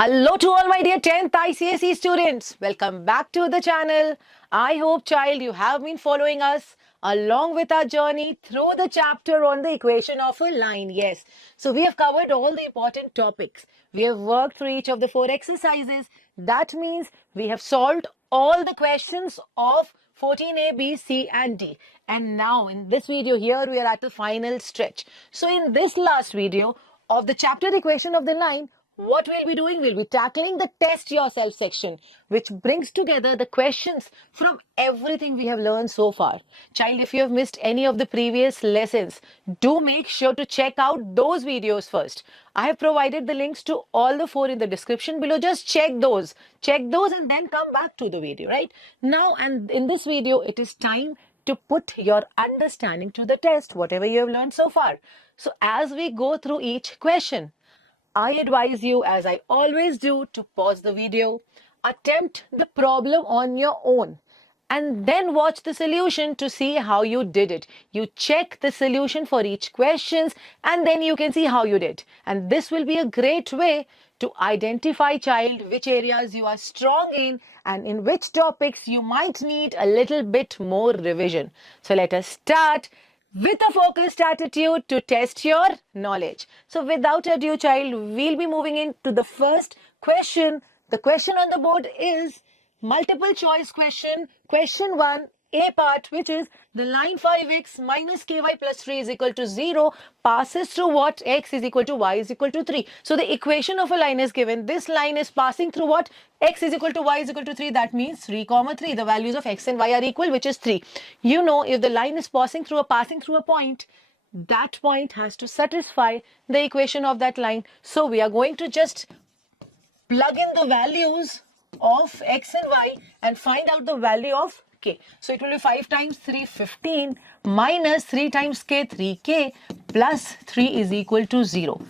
Hello to all my dear 10th ICSE students. Welcome back to the channel. I hope, child, you have been following us along with our journey through the chapter on the equation of a line. Yes. So we have covered all the important topics. We have worked through each of the 4 exercises. That means we have solved all the questions of 14A, B, C and D. And now in this video here, we are at the final stretch. So in this last video of the chapter equation of the line, what we'll be doing, we'll be tackling the test yourself section, which brings together the questions from everything we have learned so far. Child, if you have missed any of the previous lessons, do make sure to check out those videos first. I have provided the links to all the 4 in the description below. Just check those and then come back to the video, right? Now, and in this video, it is time to put your understanding to the test, whatever you have learned so far. So as we go through each question, I advise you, as I always do, to pause the video, attempt the problem on your own, and then watch the solution to see how you did it. You check the solution for each questions and then you can see how you did. And this will be a great way to identify, child, which areas you are strong in and in which topics you might need a little bit more revision. So let us start with a focused attitude to test your knowledge. So without ado, child, we'll be moving into the first question. The question on the board is multiple choice question. Question 1, A part, which is the line 5x minus ky plus 3 is equal to 0 passes through what? X is equal to y is equal to 3. So the equation of a line is given. This line is passing through what? X is equal to y is equal to 3. That means 3 comma 3. The values of x and y are equal, which is 3. You know, if the line is passing through a point, that point has to satisfy the equation of that line. So we are going to just plug in the values of x and y and find out the value of k. So it will be 5 times 3, 15 minus 3 times k, 3k plus 3 is equal to 0.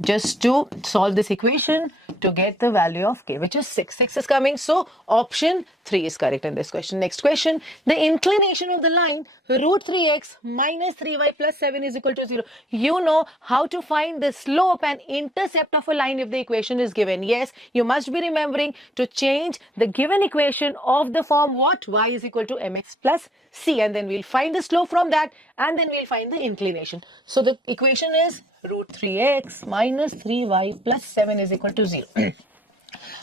Just to solve this equation to get the value of k, which is 6. 6 is coming. So option 3 is correct in this question. Next question. The inclination of the line root 3x minus 3y plus 7 is equal to 0. You know how to find the slope and intercept of a line if the equation is given. Yes, you must be remembering to change the given equation of the form what? Y is equal to mx plus c, and then we'll find the slope from that and then we'll find the inclination. So the equation is root 3x minus 3y plus 7 is equal to 0.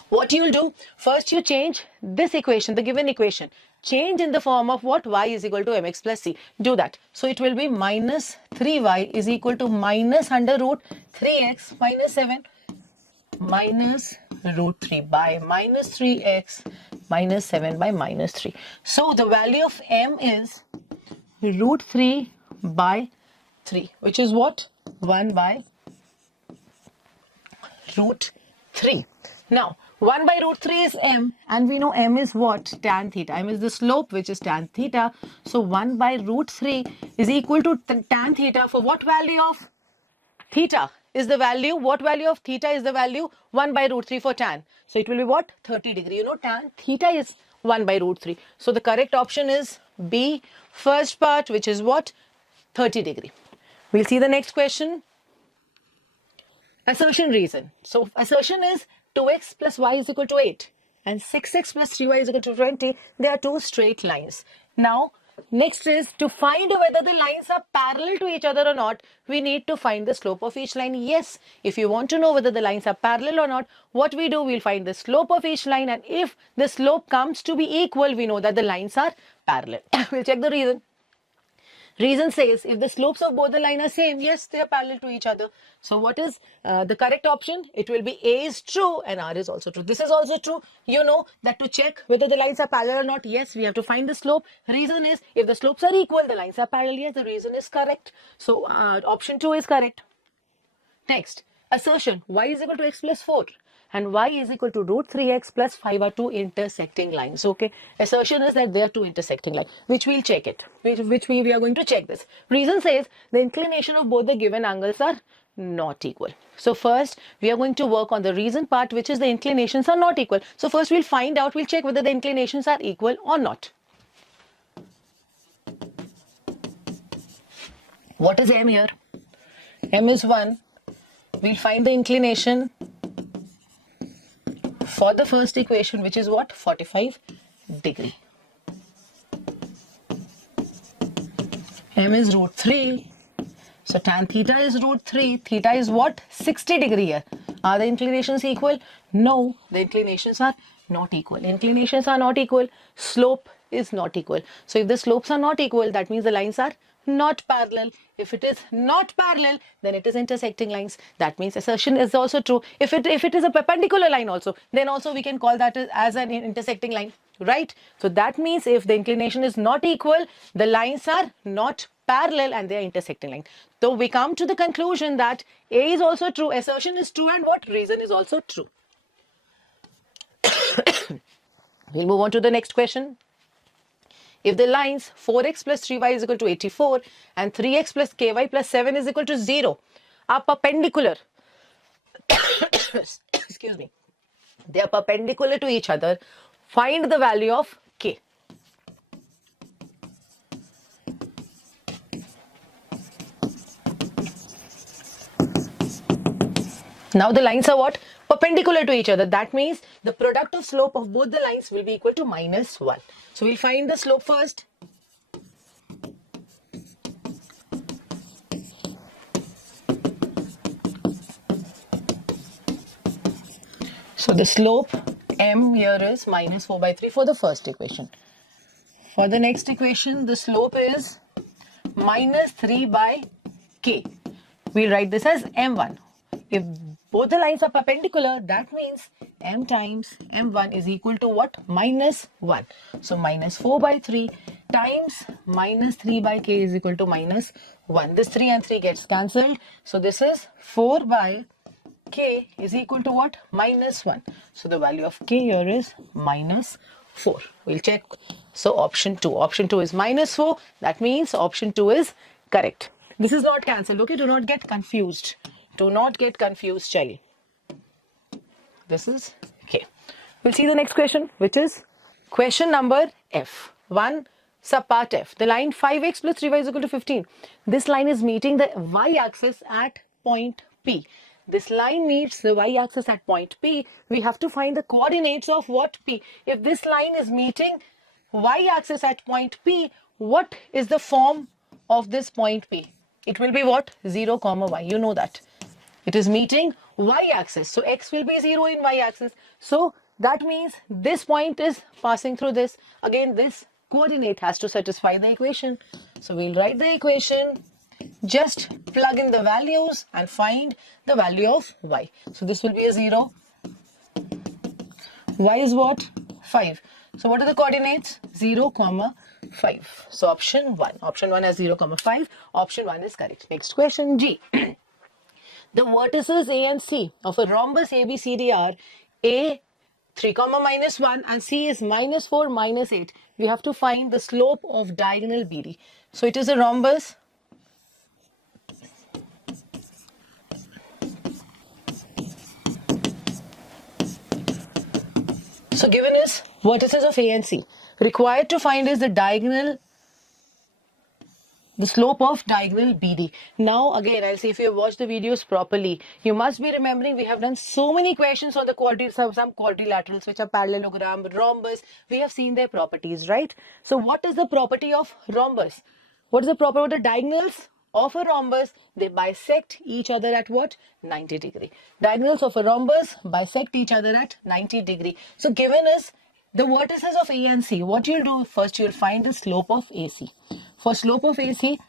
What you'll do, first you change this equation, the given equation, change in the form of what? Y is equal to mx plus c. Do that. So it will be minus 3y is equal to minus under root 3x minus 7 minus root 3 by minus 3x minus 7 by minus 3. So the value of m is root 3 by 3, which is what? 1 by root 3. Now, 1 by root 3 is m, and we know m is what? Tan theta. M is the slope, which is tan theta. So 1 by root 3 is equal to tan theta for what value of theta is the value? What value of theta is the value? 1 by root 3 for tan. So it will be what? 30 degree. You know, tan theta is 1 by root 3. So the correct option is B, first part, which is what? 30 degree. We'll see the next question. Assertion reason. So assertion is 2x plus y is equal to 8 and 6x plus 3y is equal to 20. They are two straight lines. Now, next is to find whether the lines are parallel to each other or not, we need to find the slope of each line. Yes, if you want to know whether the lines are parallel or not, what we do, we'll find the slope of each line, and if the slope comes to be equal, we know that the lines are parallel. We'll check the reason. Reason says if the slopes of both the line are same, yes, they are parallel to each other. So what is the correct option? It will be A is true and R is also true. This is also true. You know that to check whether the lines are parallel or not, yes, we have to find the slope. Reason is if the slopes are equal, the lines are parallel. Yes, the reason is correct. So option 2 is correct. Next, assertion y is equal to x plus 4 and y is equal to root 3x plus 5 are two intersecting lines. Okay, assertion is that they are two intersecting lines, which we'll check it, which we are going to check this. Reason says the inclination of both the given angles are not equal. So first we are going to work on the reason part, which is the inclinations are not equal. So first we'll find out, we'll check whether the inclinations are equal or not. What is m here? M is 1. We'll find the inclination for the first equation, which is what? 45 degree. M is root 3. So tan theta is root 3. Theta is what? 60 degree here. Are the inclinations equal? No, the inclinations are not equal. Inclinations are not equal. Slope is not equal. So if the slopes are not equal, that means the lines are not parallel. If it is not parallel, then it is intersecting lines. That means assertion is also true. If it is a perpendicular line also, then also we can call that as an intersecting line, right? So that means if the inclination is not equal, the lines are not parallel and they are intersecting line. So we come to the conclusion that A is also true, assertion is true, and what? Reason is also true. We'll move on to the next question. If the lines 4x plus 3y is equal to 84 and 3x plus ky plus 7 is equal to 0 are perpendicular, excuse me, they are perpendicular to each other, find the value of k. Now the lines are what? Perpendicular to each other. That means the product of slope of both the lines will be equal to -1. So we'll find the slope first. So the slope m here is -4/3 for the first equation. For the next equation, the slope is -3/k. We'll write this as m1. If both the lines are perpendicular, that means m times m1 is equal to what? -1. So -4/3 times -3/k is equal to -1. This 3 and 3 gets cancelled. So this is 4/k is equal to what? -1. So the value of k here is -4. We'll check. So option 2. Option 2 is -4. That means option 2 is correct. This is not cancelled. Okay, do not get confused. Do not get confused, child. This is K. We'll see the next question, which is question number F. 1 subpart F. The line 5x plus 3y is equal to 15. This line is meeting the y-axis at point P. This line meets the y-axis at point P. We have to find the coordinates of what? P. If this line is meeting y-axis at point P, what is the form of this point P? It will be what? 0, y. You know that. It is meeting y-axis. So x will be 0 in y-axis. So that means this point is passing through this. Again, this coordinate has to satisfy the equation. So we'll write the equation. Just plug in the values and find the value of y. So this will be a 0. Y is what? 5. So what are the coordinates? 0, 5. So option 1. Option 1 has 0, 5. Option 1 is correct. Next question, G. The vertices A and C of a rhombus ABCD are A 3, -1 and C is -4, -8. We have to find the slope of diagonal BD. So it is a rhombus. So given is vertices of A and C. Required to find is the slope of diagonal BD. Now again, I'll say if you have watched the videos properly, you must be remembering we have done so many questions on the some quadrilaterals, which are parallelogram, rhombus. We have seen their properties, right? So what is the property of rhombus? What is the property of the diagonals of a rhombus? They bisect each other at what? 90 degree. Diagonals of a rhombus bisect each other at 90 degree. So given is the vertices of A and C, what you'll do first, you'll find the slope of AC. For slope of AC,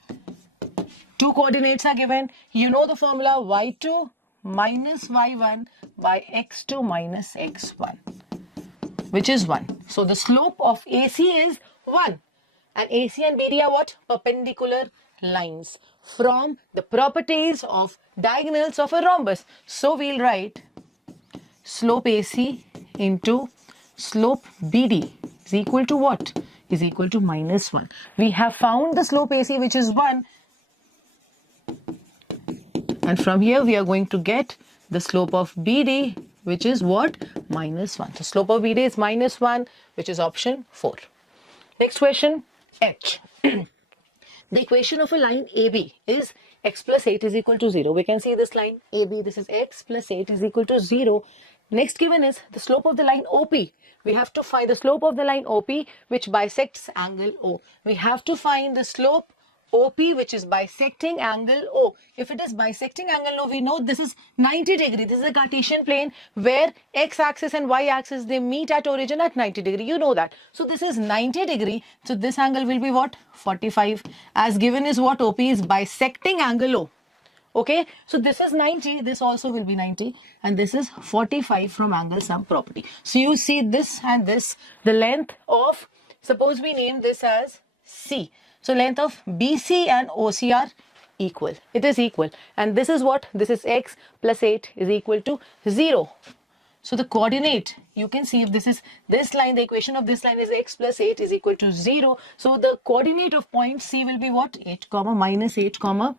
two coordinates are given. You know the formula y2 minus y1 by x2 minus x1, which is 1. So the slope of AC is 1. And AC and BD are what? Perpendicular lines from the properties of diagonals of a rhombus. So we'll write slope AC into slope BD is equal to what? Is equal to -1. We have found the slope AC, which is 1. And from here, we are going to get the slope of BD, which is what? -1. So slope of BD is -1, which is option 4. Next question, H. The equation of a line AB is x plus 8 is equal to 0. We can see this line AB, this is x plus 8 is equal to 0. Next given is the slope of the line OP. We have to find the slope of the line OP which bisects angle O. We have to find the slope OP which is bisecting angle O. If it is bisecting angle O, we know this is 90 degree. This is a Cartesian plane where x-axis and y-axis, they meet at origin at 90 degree. You know that. So this is 90 degree. So this angle will be what? 45. As given is what? OP is bisecting angle O. Okay, so this is 90, this also will be 90, and this is 45 from angle sum property. So you see this and this, the length of, suppose we name this as C. So length of BC and OC are equal. It is equal. And this is what? This is x plus 8 is equal to 0. So the coordinate, you can see if this is this line, the equation of this line is x plus 8 is equal to 0. So the coordinate of point C will be what? 8 comma minus 8 comma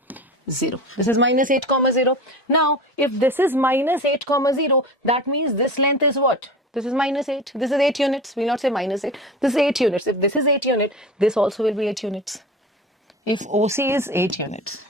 0. This is minus 8 comma 0. Now, if this is minus 8 comma 0, that means this length is what? This is minus 8. This is 8 units. We will not say minus 8. This is 8 units. If this is 8 unit, this also will be 8 units. If OC is 8 units.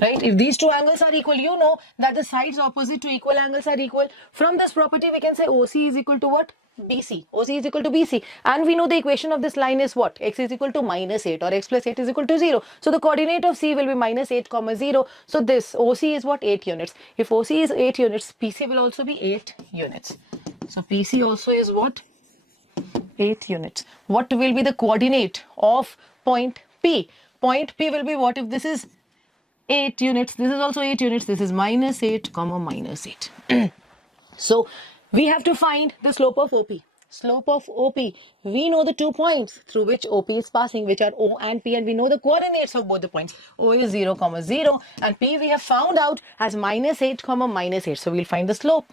Right? If these two angles are equal, you know that the sides opposite to equal angles are equal. From this property, we can say OC is equal to what? BC. OC is equal to BC. And we know the equation of this line is what? X is equal to minus 8 or x plus 8 is equal to 0. So the coordinate of C will be minus 8 comma 0. So this OC is what? 8 units. If OC is 8 units, PC will also be 8 units. So PC also is what? 8 units. What will be the coordinate of point P? Point P will be what? If this is 8 units, this is also 8 units, this is minus 8 comma minus 8. So we have to find the slope of OP. Slope of OP. We know the 2 points through which OP is passing, which are O and P, and we know the coordinates of both the points. O is 0 comma 0 and P we have found out as minus 8 comma minus 8. So we'll find the slope.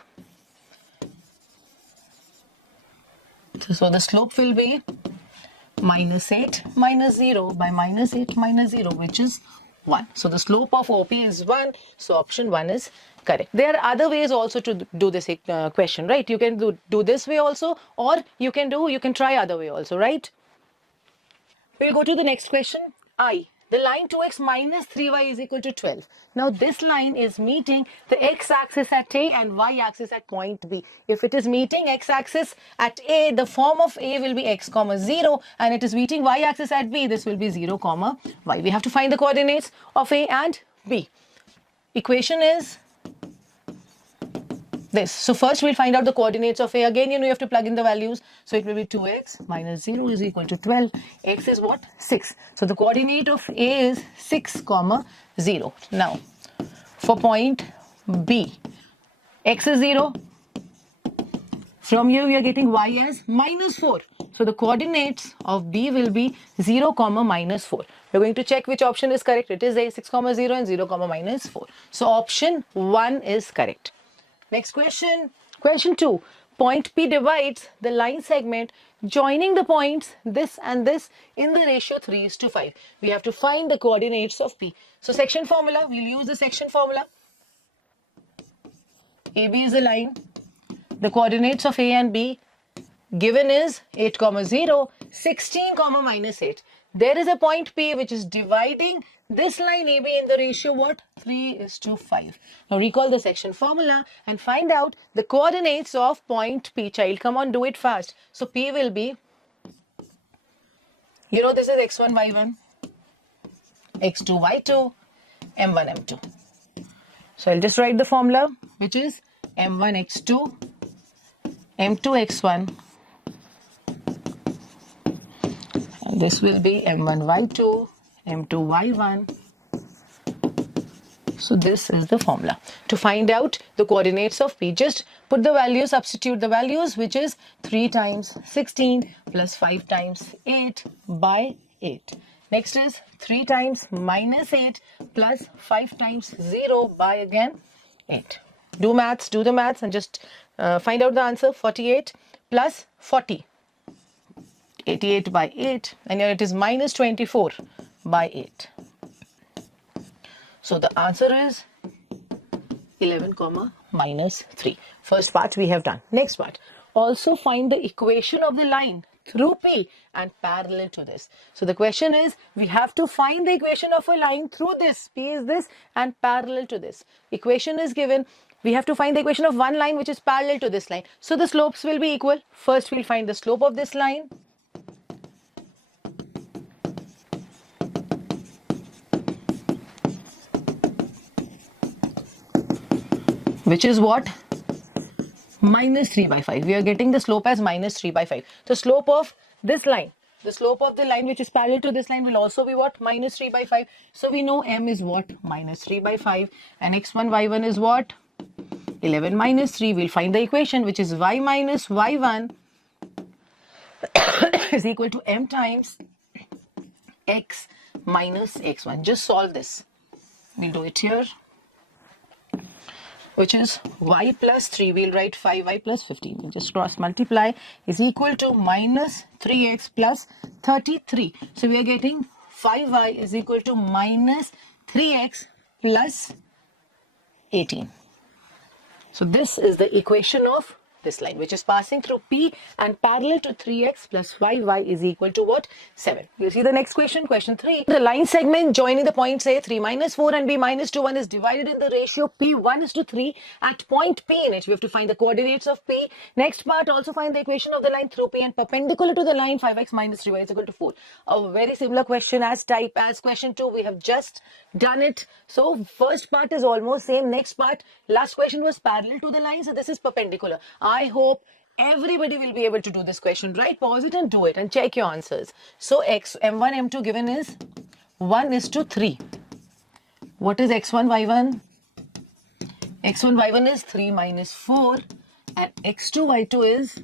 So the slope will be minus 8 minus 0 by minus 8 minus 0, which is 1. So the slope of OP is 1. So option 1 is correct. There are other ways also to do this question, right? You can do this way also, or you can try other way also, right? We'll go to the next question. I. The line 2x minus 3y is equal to 12. Now this line is meeting the x-axis at A and y-axis at point B. If it is meeting x-axis at A, the form of A will be x comma 0, and it is meeting y-axis at B, this will be 0 comma y. We have to find the coordinates of A and B. Equation is this. So first we'll find out the coordinates of A. Again, you have to plug in the values. So it will be 2x minus 0 is equal to 12. X is what? 6. So the coordinate of A is 6 comma 0. Now for point B, x is 0. From here we are getting y as minus 4. So the coordinates of B will be 0 comma minus 4. We're going to check which option is correct. It is A, 6 comma 0 and 0 comma minus 4. So option 1 is correct. Next question. Question 2. Point P divides the line segment joining the points this and this in the ratio 3:5. We have to find the coordinates of P. So section formula, we'll use the section formula. AB is a line. The coordinates of A and B given is 8 comma 0, 16 comma minus 8. There is a point P which is dividing this line AB in the ratio what? 3:5. Now recall the section formula and find out the coordinates of point P. Child, come on, do it fast. So P will be, you know, this is x1, y1, x2, y2, m1, m2. So I'll just write the formula, which is m1, x2, m2, x1. And this will be m1, y2, m2, y1. So this is the formula. To find out the coordinates of P, just put the values, substitute the values, which is 3 times 16 plus 5 times 8 by 8. Next is 3 times minus 8 plus 5 times 0 by again 8. Do maths, do the maths and just find out the answer. 48 plus 40. 88 by 8, and here it is minus 24 by 8. So the answer is 11 comma minus 3. First part we have done. Next part. Also find the equation of the line through P and parallel to this. So the question is, we have to find the equation of a line through this. P is this and parallel to this. Equation is given. We have to find the equation of one line which is parallel to this line. So the slopes will be equal. First we'll find the slope of this line. Which is what? Minus 3 by 5. We are getting the slope as minus 3 by 5. The slope of this line, the slope of the line which is parallel to this line will also be what? Minus 3 by 5. So we know m is what? Minus 3 by 5. And x1, y1 is what? 11 minus 3. We'll find the equation which is y minus y1 is equal to m times x minus x1. Just solve this. We'll do it here. Which is y plus 3, we'll write 5y plus 15. We'll just cross multiply is equal to minus 3x plus 33. So we are getting 5y is equal to minus 3x plus 18. So this is the equation of this line which is passing through P and parallel to 3x plus 5y is equal to what? 7. You see the next question, question 3. The line segment joining the points A 3 minus 4 and B minus 2 1 is divided in the ratio P 1:3 at point P in it. We have to find the coordinates of P. Next part, also find the equation of the line through P and perpendicular to the line 5x minus 3y is equal to 4. A very similar question as type as question 2. We have just done it. So first part is almost same. Next part, last question was parallel to the line. So this is perpendicular. I hope everybody will be able to do this question, right? Pause it and do it and check your answers. So m1, m2 given is 1:3. What is x1, y1? x1, y1 is 3 minus 4 and x2, y2 is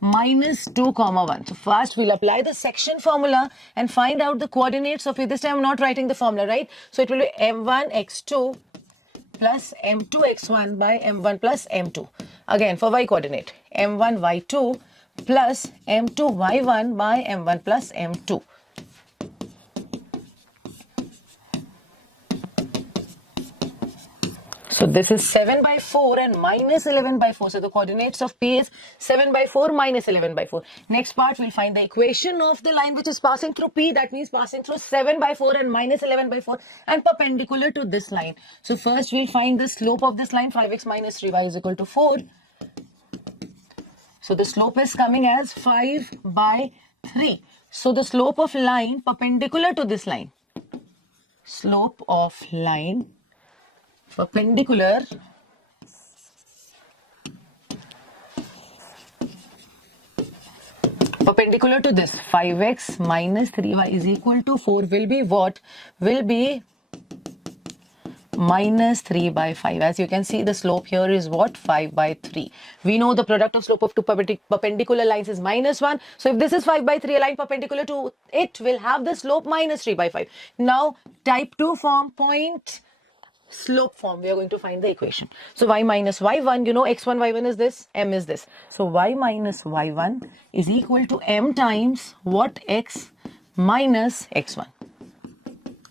minus 2 comma 1. So first we'll apply the section formula and find out the coordinates of it. This time I'm not writing the formula, right? So it will be m1 x2 plus m2 x1 by m1 plus m2. Again for y coordinate, m1 y2 plus m2 y1 by m1 plus m2. So this is 7 by 4 and minus 11 by 4. So the coordinates of P is 7 by 4 minus 11 by 4. Next part we'll find the equation of the line which is passing through P. That means passing through 7 by 4 and minus 11 by 4 and perpendicular to this line. So first we'll find the slope of this line 5x minus 3y is equal to 4. So the slope is coming as 5 by 3. So the slope of line perpendicular to this line. Slope of line perpendicular to this 5x minus 3y is equal to 4 will be what? Will be minus 3 by 5. As you can see, the slope here is what? 5 by 3. We know the product of slope of two perpendicular lines is minus 1. So if this is 5 by 3, a line perpendicular to it will have the slope minus 3 by 5. Now type 2 form, point slope form, we are going to find the equation. So y minus y1, you know x1, y1 is this, m is this. So y minus y1 is equal to m times what? X minus x1.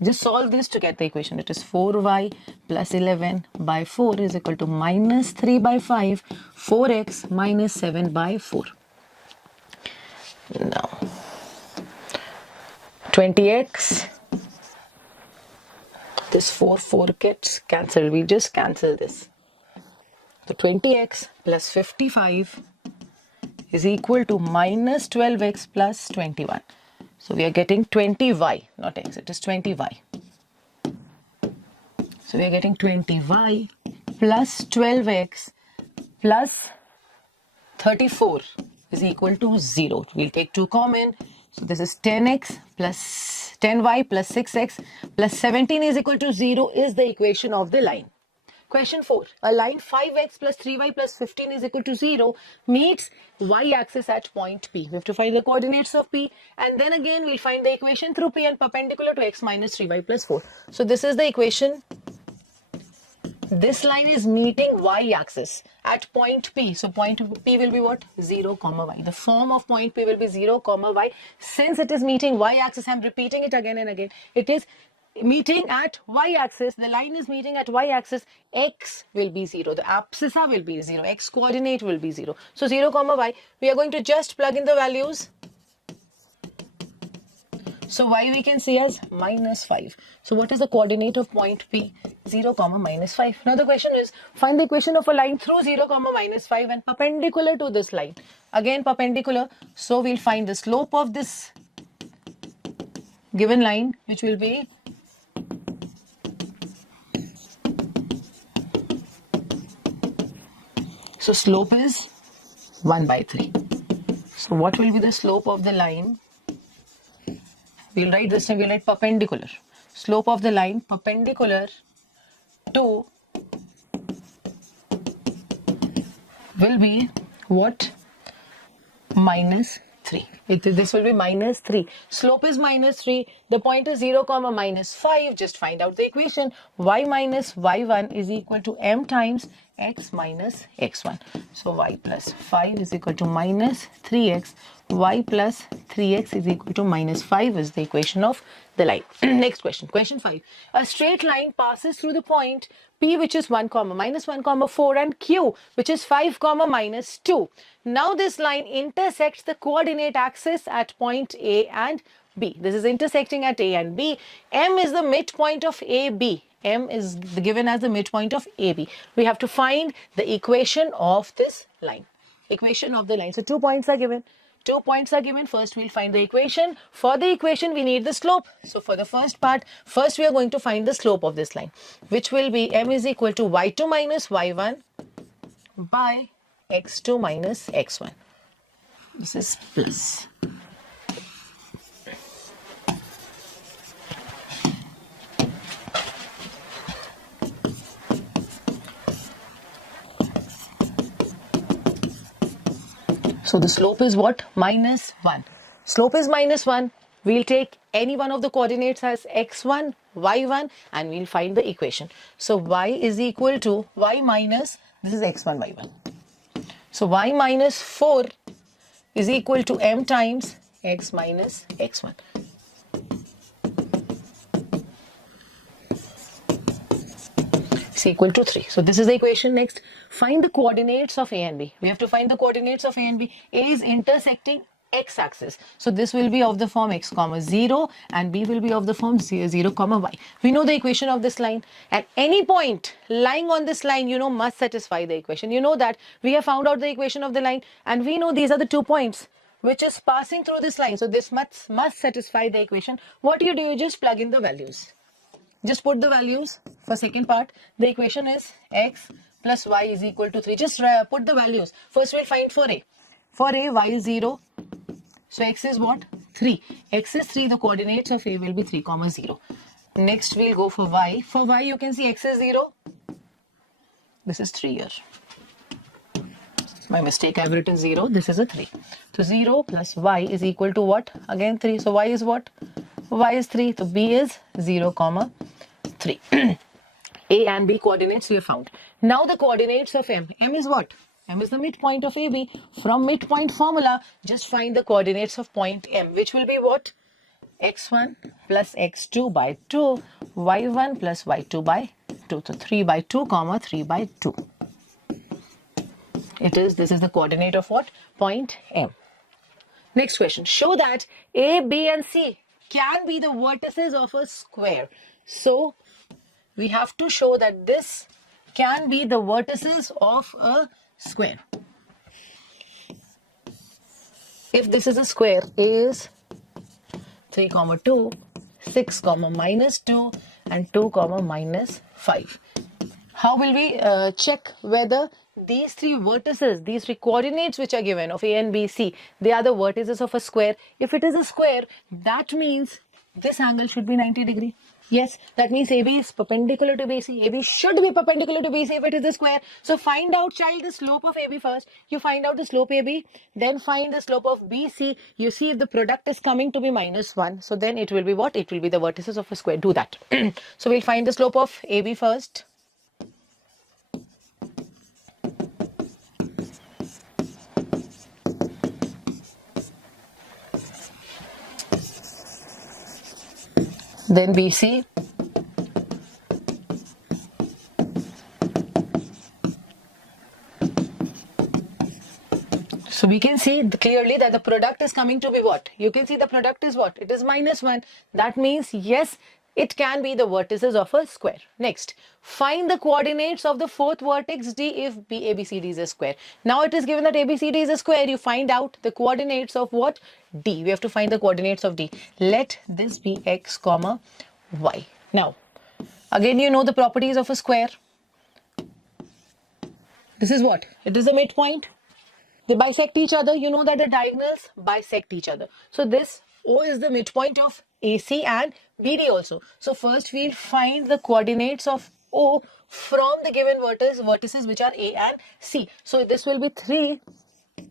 Just solve this to get the equation. It is 4y plus 11 by 4 is equal to minus 3 by 5, 4x minus 7 by 4. Now 20x, this 4 gets cancelled. We just cancel this. So 20x plus 55 is equal to minus 12x plus 21. So we are getting 20y, not x, it is 20y. So we are getting 20y plus 12x plus 34 is equal to 0. We'll take 2 common. So this is 10x plus 10y plus 6x plus 17 is equal to 0 is the equation of the line. Question 4. A line 5x plus 3y plus 15 is equal to 0 meets y-axis at point P. We have to find the coordinates of P and then again we'll find the equation through P and perpendicular to x minus 3y plus 4. So this is the equation. This line is meeting y-axis at point P. So point P will be what? 0, y. The form of point P will be 0, y. Since it is meeting y-axis, I'm repeating it again and again. It is meeting at y-axis. The line is meeting at y-axis. X will be 0. The abscissa will be 0. X coordinate will be 0. So 0, y. We are going to just plug in the values. So y we can see as minus 5. So what is the coordinate of point P? 0, minus 5. Now the question is, find the equation of a line through 0, minus 5 and perpendicular to this line. Again perpendicular. So we'll find the slope of this given line, which will be so slope is 1 by 3. So what will be the slope of the line? We'll write this time, we'll write perpendicular. Slope of the line perpendicular to will be what? Minus 3. This will be minus 3. Slope is minus 3. The point is 0, minus 5. Just find out the equation. Y minus y1 is equal to m times x minus x1. So y plus 5 is equal to minus 3x. Y plus 3x is equal to minus 5 is the equation of the line. Next question. Question 5. A straight line passes through the point P, which is 1, minus 1, 4, and Q, which is 5, minus 2. Now this line intersects the coordinate axis at point A and B. This is intersecting at A and B. M is the midpoint of AB. M is given as the midpoint of AB. We have to find the equation of this line. Equation of the line. So 2 points are given. 2 points are given. First we'll find the equation. For the equation we need the slope. So for the first part, first we are going to find the slope of this line, which will be m is equal to y2 minus y1 by x2 minus x1. This is plus. So the slope is what? Minus 1. Slope is minus 1. We'll take any one of the coordinates as x1, y1 and we'll find the equation. So y is equal to y minus, this is x1, y1. So y minus 4 is equal to m times x minus x1. Is equal to 3. So this is the equation. Next, find the coordinates of A and B. We have to find the coordinates of A and B. A is intersecting x-axis. So this will be of the form x, 0 and B will be of the form 0, y. We know the equation of this line. At any point lying on this line, you know, must satisfy the equation. You know that we have found out the equation of the line and we know these are the 2 points which is passing through this line. So this must satisfy the equation. What do? You just plug in the values. Just put the values for second part. The equation is x plus y is equal to 3. Just put the values. First we'll find for A. For A, y is 0. So x is what? 3. X is 3. The coordinates of A will be 3, 0. Next we'll go for y. For y you can see x is 0. This is 3 here. My mistake, I've written 0. This is a 3. So 0 plus y is equal to what? Again 3. So y is what? Y is 3. So B is 0, 3. A and B coordinates we have found. Now the coordinates of M. M is what? M is the midpoint of AB. From midpoint formula, just find the coordinates of point M, which will be what? x1 plus x2 by 2, y1 plus y2 by 2. So 3 by 2, 3 by 2. This is the coordinate of what? Point M. Next question. Show that A, B and C can be the vertices of a square. So we have to show that this can be the vertices of a square. If this is a square, A is 3, 2, 6, minus 2 and 2, minus 5. How will we check whether these 3 vertices, these 3 coordinates which are given of A and B, C, they are the vertices of a square? If it is a square, that means this angle should be 90 degree. Yes, that means AB is perpendicular to BC. AB should be perpendicular to BC if it is a square. So find out, child, the slope of AB first. You find out the slope AB, then find the slope of BC. You see if the product is coming to be minus 1. So then it will be what? It will be the vertices of a square. Do that. So we'll find the slope of AB first. Then BC. So we can see clearly that the product is coming to be what? You can see the product is what? It is -1. That means yes, it can be the vertices of a square. Next, find the coordinates of the fourth vertex D if ABCD is a square. Now it is given that ABCD is a square. You find out the coordinates of what? D. We have to find the coordinates of D. Let this be x comma y. Now, again, you know the properties of a square. This is what? It is a midpoint. They bisect each other. You know that the diagonals bisect each other. So this O is the midpoint of AC and BD also. So first we'll find the coordinates of O from the given vertices which are A and C. So this will be 3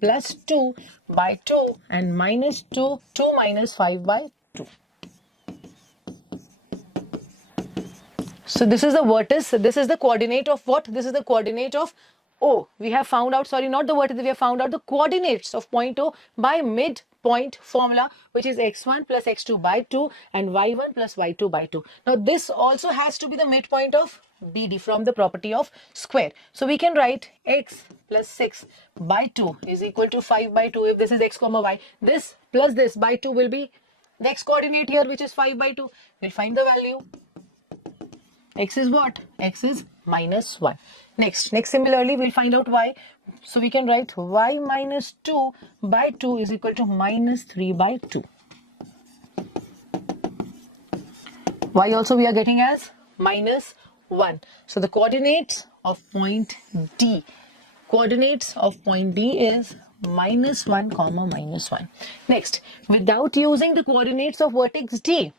plus 2 by 2 and minus 2, 2 minus 5 by 2. So this is the vertex. This is the coordinate of what? This is the coordinate of O. We have found out, sorry, not the vertex, we have found out the coordinates of point O by midpoint formula, which is x1 plus x2 by 2 and y1 plus y2 by 2. Now this also has to be the midpoint of BD from the property of square. So we can write x plus 6 by 2 is equal to 5 by 2 if this is x comma y. This plus this by 2 will be the x coordinate here, which is 5 by 2. We'll find the value. X is what? X is -1. Next similarly we'll find out y. So we can write y minus 2 by 2 is equal to -3 by 2. Y also we are getting as -1. So the coordinates of point D. Coordinates of point D is -1 comma -1. Next, without using the coordinates of vertex D,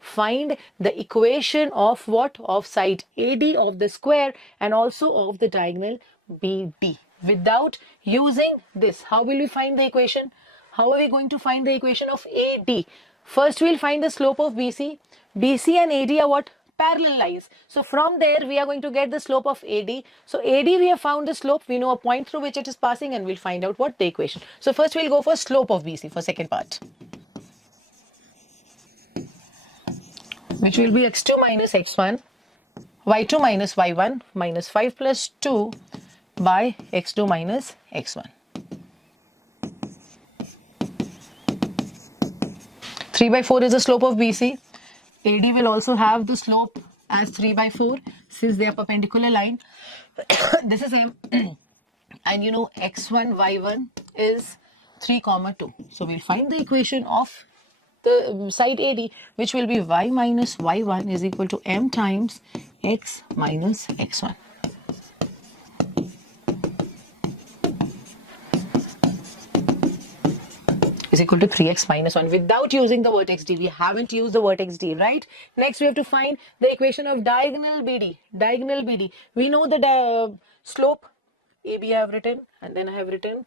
find the equation of what? Of side AD of the square and also of the diagonal BD. Without using this, how will we find the equation? How are we going to find the equation of AD? First, we'll find the slope of BC. BC and AD are what? Parallel lines. So from there, we are going to get the slope of AD. So AD, we have found the slope. We know a point through which it is passing and we'll find out what the equation. So first, we'll go for slope of BC for second part, which will be x2 minus x1, y2 minus y1 minus 5 plus 2 by x2 minus x1. 3 by 4 is the slope of BC. AD will also have the slope as 3 by 4 since they are perpendicular line. This is M. And you know x1, y1 is 3 comma 2. So we'll find the equation of the side AD, which will be y minus y1 is equal to m times x minus x1. Is equal to 3x minus 1 without using the vertex D. We haven't used the vertex D, right? Next, we have to find the equation of diagonal BD. Diagonal BD. We know the slope AB I have written and then I have written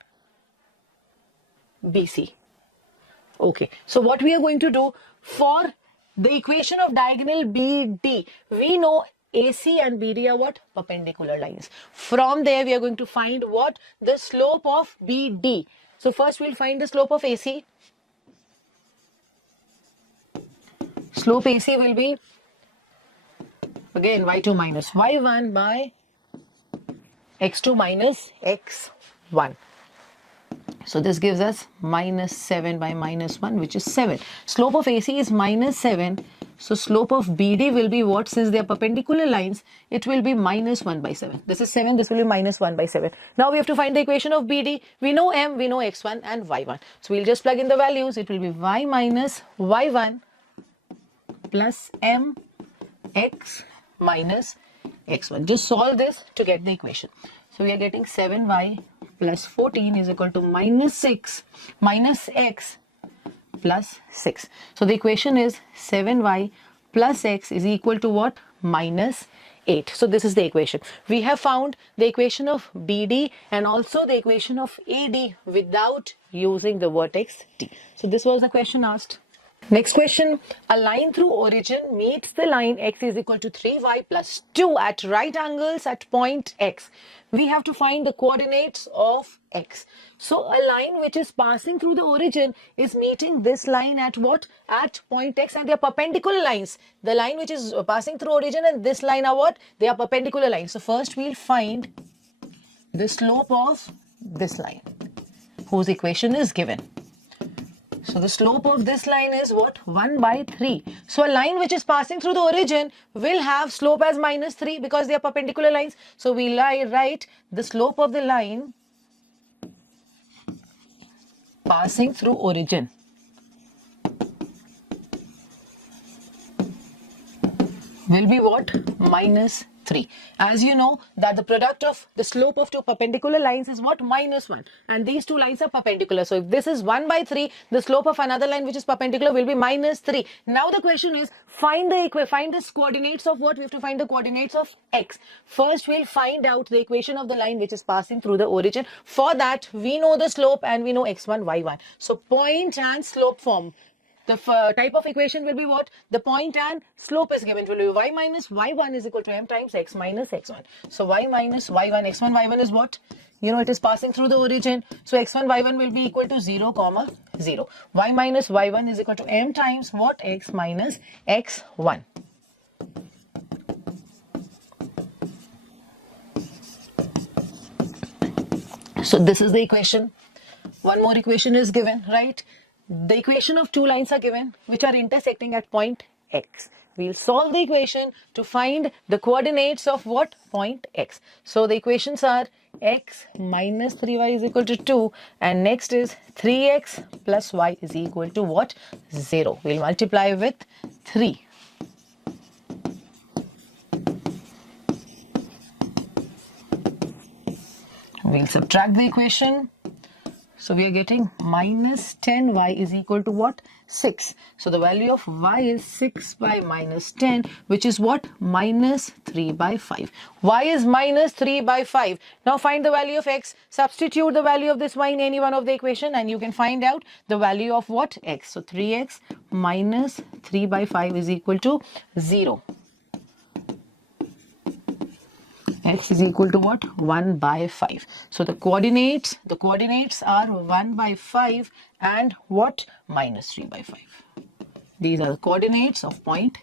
BC. Okay, so what we are going to do for the equation of diagonal BD, we know AC and BD are what? Perpendicular lines. From there, we are going to find what? The slope of BD. So first, we'll find the slope of AC. Slope AC will be, again, y2 minus y1 by x2 minus x1. So this gives us minus 7 by minus 1, which is 7. Slope of AC is minus 7. So slope of BD will be what? Since they are perpendicular lines, it will be minus 1 by 7. This is 7. This will be minus 1 by 7. Now we have to find the equation of BD. We know M, we know x1 and y1. So we'll just plug in the values. It will be y minus y1 plus m x minus x1. Just solve this to get the equation. So we are getting 7y plus 14 is equal to minus 6 minus x plus 6. So the equation is 7y plus x is equal to what? Minus 8. So this is the equation. We have found the equation of BD and also the equation of AD without using the vertex D. So this was the question asked. Next question, a line through origin meets the line x is equal to 3y plus 2 at right angles at point x. We have to find the coordinates of x. So a line which is passing through the origin is meeting this line at what? At point x, and they are perpendicular lines. The line which is passing through origin and this line are what? They are perpendicular lines. So first we'll find the slope of this line, whose equation is given. So the slope of this line is what? 1 by 3. So a line which is passing through the origin will have slope as minus 3 because they are perpendicular lines. So we write the slope of the line passing through origin will be what? Minus 3. As you know that the product of the slope of two perpendicular lines is what? Minus 1. And these two lines are perpendicular. So if this is 1 by 3, the slope of another line which is perpendicular will be minus 3. Now the question is, find the coordinates of what? We have to find the coordinates of x. First we'll find out the equation of the line which is passing through the origin. For that we know the slope and we know x1, y1. So point and slope form. The type of equation will be what? The point and slope is given. It will be y minus y1 is equal to m times x minus x1. So y minus y1, x1, y1 is what? You know, it is passing through the origin. So x1, y1 will be equal to 0, 0. Y minus y1 is equal to m times what? X minus x1. So this is the equation. One more equation is given, right? The equation of two lines are given which are intersecting at point x. We'll solve the equation to find the coordinates of what? Point x. So the equations are x minus 3y is equal to 2 and next is 3x plus y is equal to what? 0. We'll multiply with 3. We'll subtract the equation. So we are getting minus 10y is equal to what? 6. So the value of y is 6 by minus 10, which is what? Minus 3 by 5. Y is minus 3 by 5. Now find the value of x. Substitute the value of this y in any one of the equation and you can find out the value of what? X. So 3x minus 3 by 5 is equal to 0. X is equal to what? 1 by 5. So the coordinates are 1 by 5 and what? Minus 3 by 5. These are the coordinates of point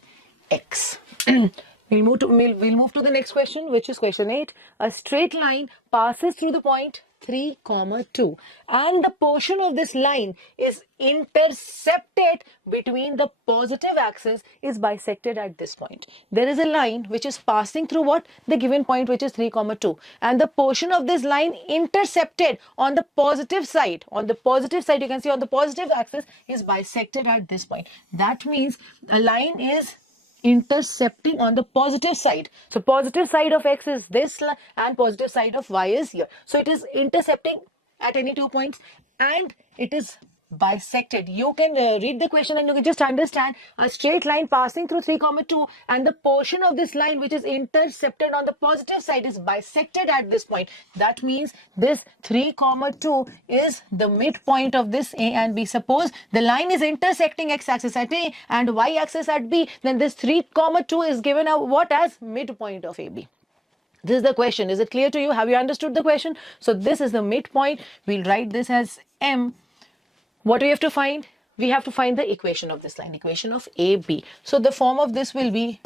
X. We'll move to the next question, which is question 8. A straight line passes through the point 3, 2 and the portion of this line is intercepted between the positive axis is bisected at this point. There is a line which is passing through what? The given point, which is 3, 2 and the portion of this line intercepted on the positive side. On the positive side, you can see on the positive axis is bisected at this point. That means a line is intercepting on the positive side. So positive side of x is this and positive side of y is here. So it is intercepting at any 2 points and it is bisected. You can read the question and you can just understand a straight line passing through 3, 2 and the portion of this line which is intercepted on the positive side is bisected at this point. That means this 3, 2 is the midpoint of this A and B. Suppose the line is intersecting x-axis at A and y-axis at B, then this 3, 2 is given out what as midpoint of AB. This is the question. Is it clear to you? Have you understood the question? So this is the midpoint. We'll write this as M. What do we have to find? We have to find the equation of this line, equation of AB. So the form of this will be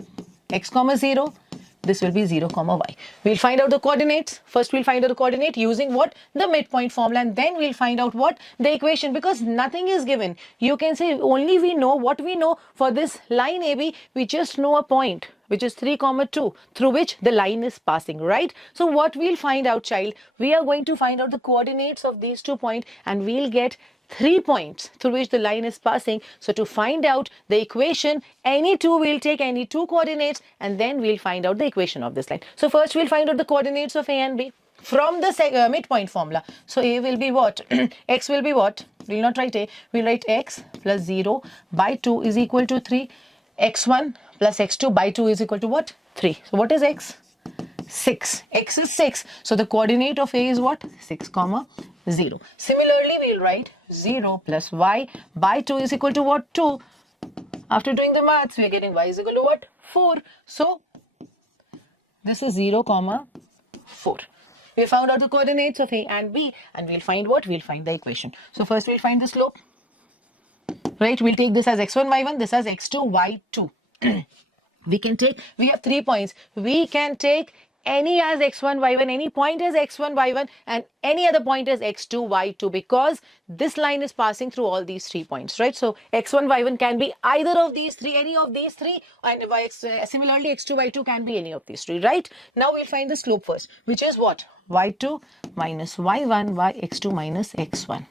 x, 0. This will be 0, y. We'll find out the coordinates. First, we'll find out the coordinate using what? The midpoint formula. And then we'll find out what? The equation, because nothing is given. You can say only we know what we know for this line AB. We just know a point, which is 3, 2, through which the line is passing, right? So what we'll find out, child, we are going to find out the coordinates of these 2 points and we'll get 3 points through which the line is passing. So to find out the equation, we'll take any 2 coordinates and then we'll find out the equation of this line. So first we'll find out the coordinates of A and B from the midpoint formula. So A will be what? X will be what? We'll not write A. We'll write x plus 0 by 2 is equal to 3. x1 plus x2 by 2 is equal to what? 3. So what is x? 6. X is 6. So the coordinate of A is what? 6, 0. Similarly, we'll write 0 plus y by 2 is equal to what? 2. After doing the maths, we are getting y is equal to what? 4. So this is 0, 4. We found out the coordinates of A and B and we'll find what? We'll find the equation. So first we'll find the slope. Right? We'll take this as x1, y1, this as x2, y2. We have 3 points. We can take any as x1, y1, any point as x1, y1, and any other point as x2, y2, because this line is passing through all these 3 points, right? So x1, y1 can be either of these three, any of these three, and similarly x2, y2 can be any of these three, right? Now we'll find the slope first, which is what? y2 minus y1 by x2 minus x1.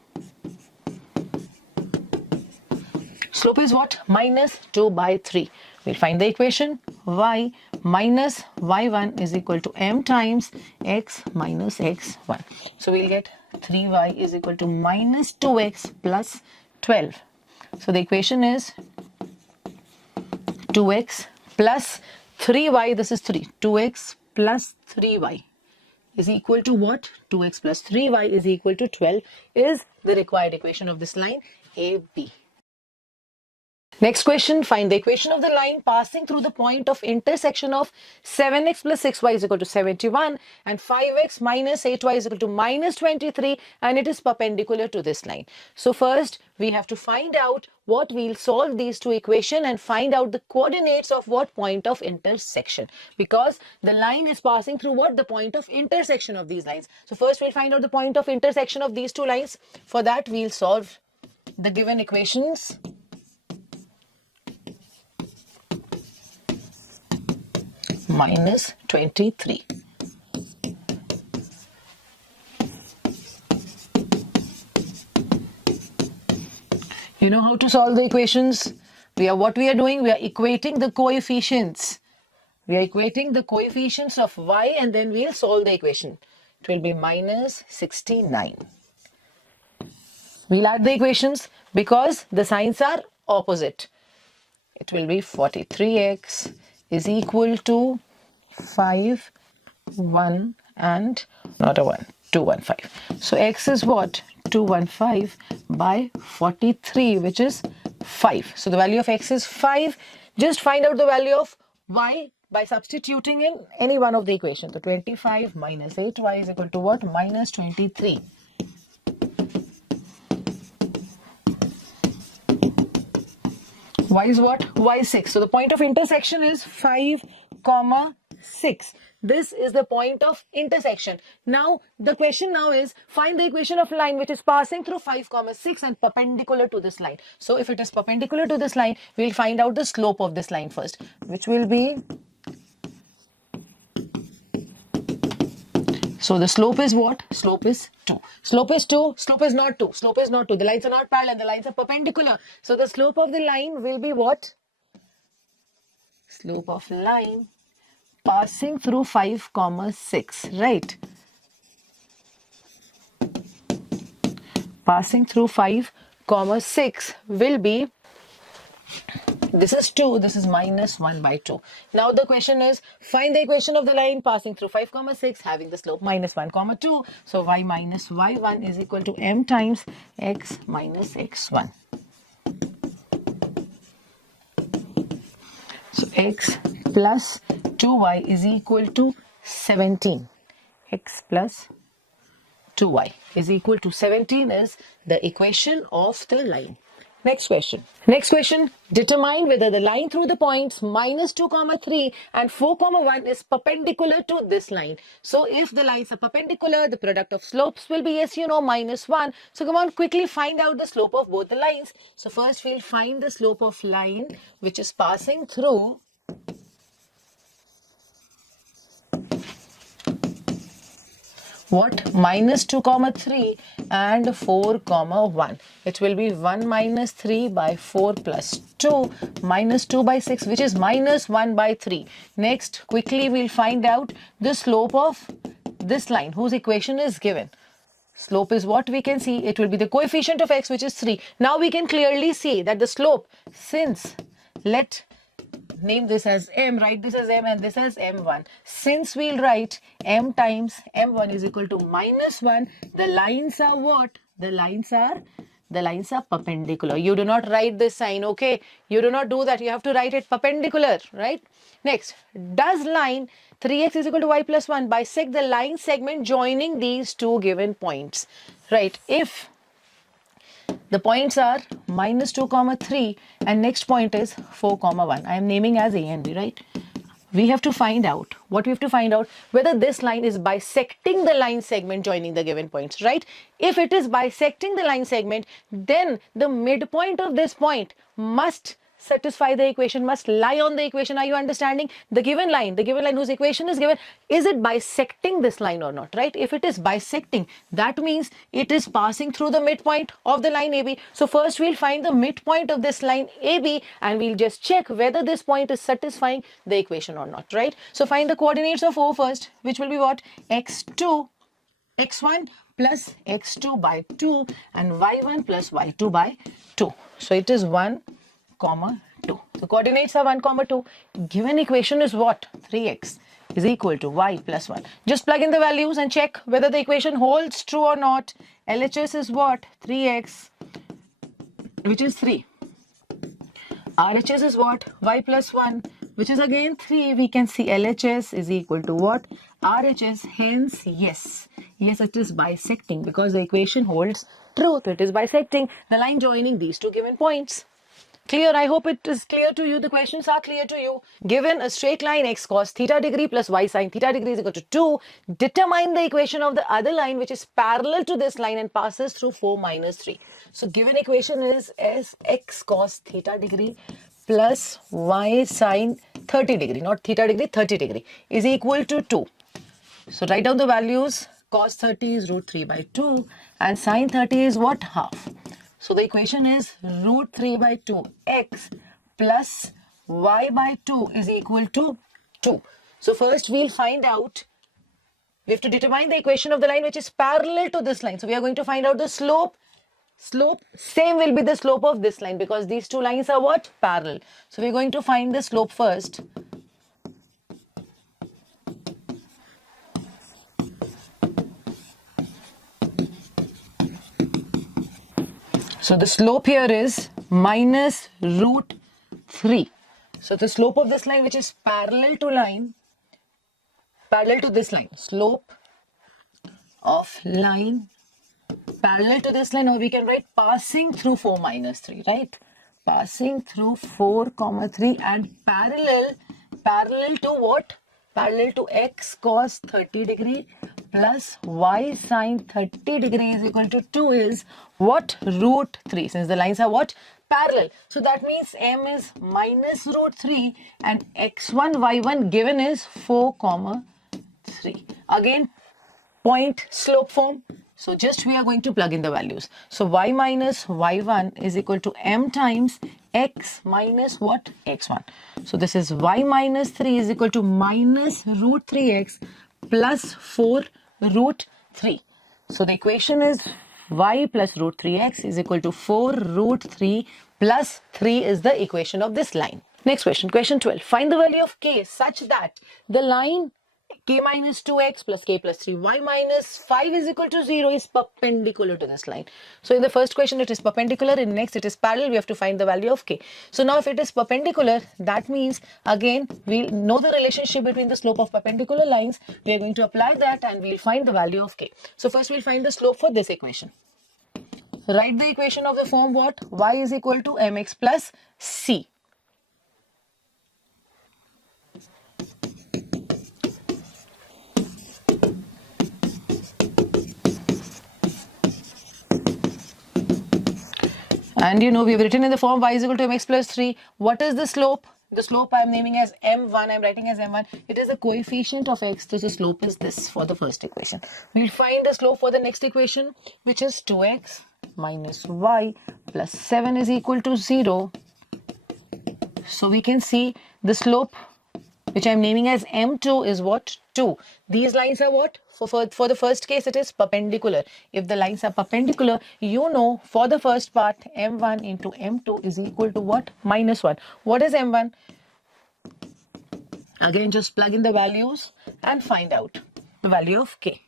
Slope is what? Minus 2 by 3. We'll find the equation. Y minus y1 is equal to m times x minus x1. So we'll get 3y is equal to minus 2x plus 12. So the equation is 2x plus 3y, this is 3, 2x plus 3y is equal to what? 2x plus 3y is equal to 12 is the required equation of this line AB. Next question, find the equation of the line passing through the point of intersection of 7x plus 6y is equal to 71 and 5x minus 8y is equal to minus 23, and it is perpendicular to this line. So first we have to find out what we'll solve these two equations and find out the coordinates of what point of intersection, because the line is passing through what? The point of intersection of these lines. So first we'll find out the point of intersection of these two lines. For that we'll solve the given equations. Minus 23. You know how to solve the equations? What we are doing, we are equating the coefficients. We are equating the coefficients of y and then we'll solve the equation. It will be minus 69. We'll add the equations because the signs are opposite. It will be 43x is equal to 5, 1 and not a 1, 215. So x is what? 215 by 43, which is 5. So the value of x is 5. Just find out the value of y by substituting in any one of the equations. So 25 minus 8y is equal to what? Minus 23. Y is what? Y is 6. So the point of intersection is 5, 6. This is the point of intersection. Now the question now is find the equation of line which is passing through 5, 6 and perpendicular to this line. So if it is perpendicular to this line, we'll find out the slope of this line first, which will be, so the slope is what? Slope is 2. Slope is 2. Slope is not 2. Slope is not 2. The lines are not parallel. The lines are perpendicular. So the slope of the line will be what? Slope of line passing through 5, 6, right? Passing through 5, 6 will be, this is 2, this is minus 1 by 2. Now the question is, find the equation of the line passing through 5, 6, having the slope minus 1, 2. So y minus y1 is equal to m times x minus x1. So x plus 2y is equal to 17. X plus 2y is equal to 17 is the equation of the line. Next question. Next question. Determine whether the line through the points minus 2, 3 and 4, 1 is perpendicular to this line. So if the lines are perpendicular, the product of slopes will be, yes, you know, minus 1. So come on, quickly find out the slope of both the lines. So first we'll find the slope of line which is passing through what? Minus 2, 3 and 4, 1. It will be 1 minus 3 by 4 plus 2 minus 2 by 6, which is minus 1 by 3. Next, quickly we'll find out the slope of this line whose equation is given. Slope is what we can see. It will be the coefficient of x, which is 3. Now we can clearly see that the slope, since name this as m, write this as m and this as m1. Since we'll write m times m1 is equal to minus 1, the lines are what? The lines are perpendicular. You do not write this sign, okay? You do not do that. You have to write it perpendicular, right? Next, does line 3x is equal to y plus 1 bisect the line segment joining these two given points, right? If the points are minus 2, 3 and next point is 4, 1. I am naming as A and B, right? we have to find out what we have to find out whether this line is bisecting the line segment joining the given points, right? If it is bisecting the line segment, then the midpoint of this point must satisfy the equation, must lie on the equation. Are you understanding? The given line whose equation is given, is it bisecting this line or not, right? If it is bisecting, that means it is passing through the midpoint of the line AB. So first we'll find the midpoint of this line AB and we'll just check whether this point is satisfying the equation or not, right? So find the coordinates of O first, which will be what? X2, X1 plus X2 by 2 and Y1 plus Y2 by 2. So it is 1, 2. The coordinates are 1, 2. Given equation is what? 3x is equal to y plus 1. Just plug in the values and check whether the equation holds true or not. LHS is what? 3x, which is 3. RHS is what? Y plus 1, which is again 3. We can see LHS is equal to what? RHS. Hence, yes, it is bisecting because the equation holds true. It is bisecting the line joining these two given points. Clear? I hope it is clear to you. The questions are clear to you. Given a straight line x cos theta degree plus y sin theta degree is equal to 2, determine the equation of the other line which is parallel to this line and passes through 4 minus 3. So given equation is as x cos theta degree plus y sin 30 degree, not theta degree, 30 degree is equal to 2. So write down the values. Cos 30 is root 3 by 2 and sin 30 is what? Half. So the equation is root 3 by 2x plus y by 2 is equal to 2. So first we'll find out, we have to determine the equation of the line which is parallel to this line. So we are going to find out the slope. Same will be the slope of this line because these two lines are what? Parallel. So we're going to find the slope first. So the slope here is minus root 3. So the slope of this line which is parallel to this line, slope of line parallel to this line, or we can write passing through 4 minus 3, right? Passing through 4, 3 and parallel to what? Parallel to x cos 30 degree plus y sin 30 degree is equal to 2 is what? Root 3. Since the lines are what? Parallel. So that means m is minus root 3 and x1, y1 given is 4, 3. Again, point slope form. So just we are going to plug in the values. So y minus y1 is equal to m times x minus what? x1. So this is y minus 3 is equal to minus root 3x plus 4 root 3. So the equation is y plus root 3x is equal to 4 root 3 plus 3 is the equation of this line. Next question, question 12. Find the value of k such that the line k minus 2x plus k plus 3, y minus 5 is equal to 0 is perpendicular to this line. So in the first question it is perpendicular, in next it is parallel, we have to find the value of k. So now if it is perpendicular, that means again we know the relationship between the slope of perpendicular lines. We are going to apply that and we'll find the value of k. So first we'll find the slope for this equation. Write the equation of the form what? Y is equal to mx plus c. And you know we have written in the form y is equal to mx plus 3. What is the slope? The slope I am naming as m1, I am writing as m1. It is the coefficient of x, so the slope is this for the first equation. We will find the slope for the next equation, which is 2x minus y plus 7 is equal to 0. So we can see the slope which I am naming as m2 is what? 2. These lines are what? For the first case it is perpendicular. If the lines are perpendicular, you know for the first part m1 into m2 is equal to what? Minus 1. What is m1? Again just plug in the values and find out the value of k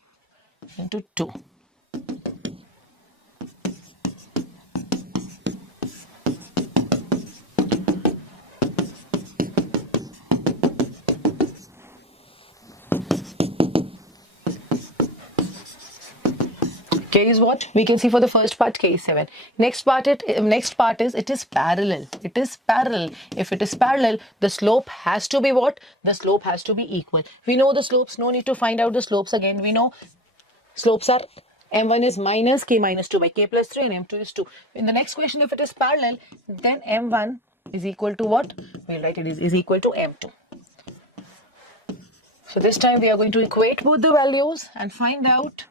into 2. K is what? We can see for the first part, K is 7. Next part is it is parallel. It is parallel. If it is parallel, the slope has to be what? The slope has to be equal. We know the slopes. No need to find out the slopes again. We know slopes are m1 is minus k minus 2 by k plus 3 and m2 is 2. In the next question, if it is parallel, then m1 is equal to what? We'll write it is equal to m2. So this time we are going to equate both the values and find out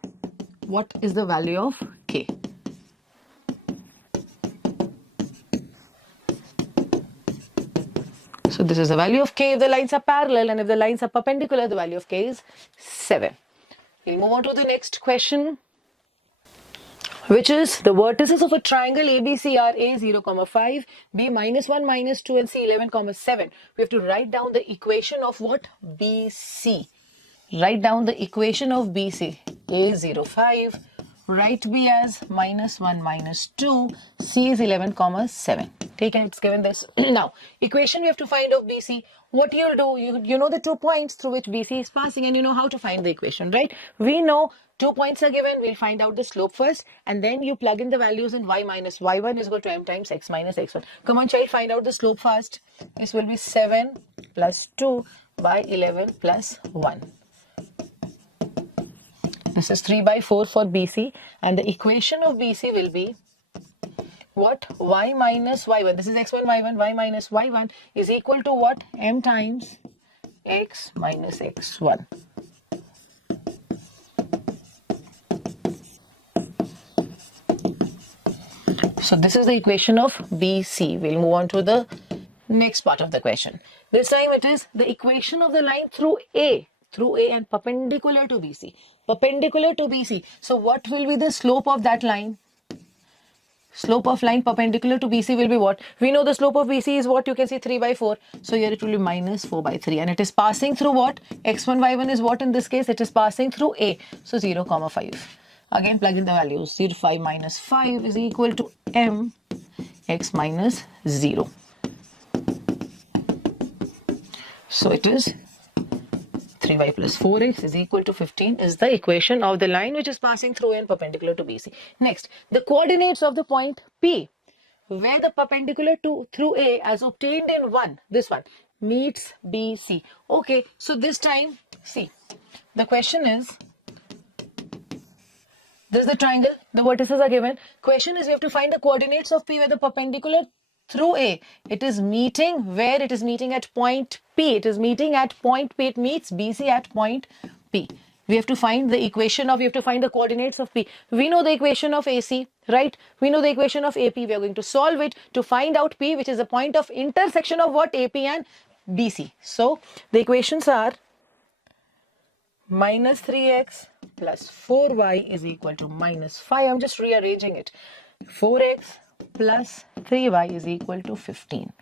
what is the value of k. So this is the value of k if the lines are parallel, and if the lines are perpendicular, the value of k is 7. We'll move on to the next question, which is the vertices of a triangle ABC are A 0, 5, B minus 1, minus 2, and C 11, 7. We have to write down the equation of what? BC. Write down the equation of BC. A 0, 5. Write B as minus 1, minus 2. C is 11, 7. Take it, it's given this. Now, equation we have to find of BC. What you'll do, you know the 2 points through which BC is passing, and you know how to find the equation, right? We know 2 points are given. We'll find out the slope first, and then you plug in the values in y minus y1 is equal to m times x minus x1. Come on, child, find out the slope first. This will be 7 plus 2 by 11 plus 1. This is 3 by 4 for BC, and the equation of BC will be what? Y minus y1. This is x1, y1. Y minus y1 is equal to what? M times x minus x1. So this is the equation of BC. We'll move on to the next part of the question. This time it is the equation of the line through A and perpendicular to BC. Perpendicular to BC. So what will be the slope of that line? Slope of line perpendicular to BC will be what? We know the slope of BC is what? You can see 3 by 4. So here it will be minus 4 by 3. And it is passing through what? X1, Y1 is what in this case? It is passing through A. So 0, 5. Again, plug in the values. 0, 5 minus 5 is equal to m x minus 0. So it is 3y plus 4x is equal to 15 is the equation of the line which is passing through and perpendicular to BC. Next, the coordinates of the point P, where the perpendicular to through A as obtained in this one, meets BC. Okay, so this time, see, the question is, this is the triangle, the vertices are given. Question is, we have to find the coordinates of P where the perpendicular through A, it is meeting where it is meeting at point P. It is meeting at point P. It meets BC at point P. We have to find the equation of, we have to find the coordinates of P. We know the equation of AC, right? We know the equation of AP. We are going to solve it to find out P, which is the point of intersection of what? AP and BC. So the equations are minus 3x plus 4y is equal to minus 5. I'm just rearranging it. 4x plus 3y is equal to 15.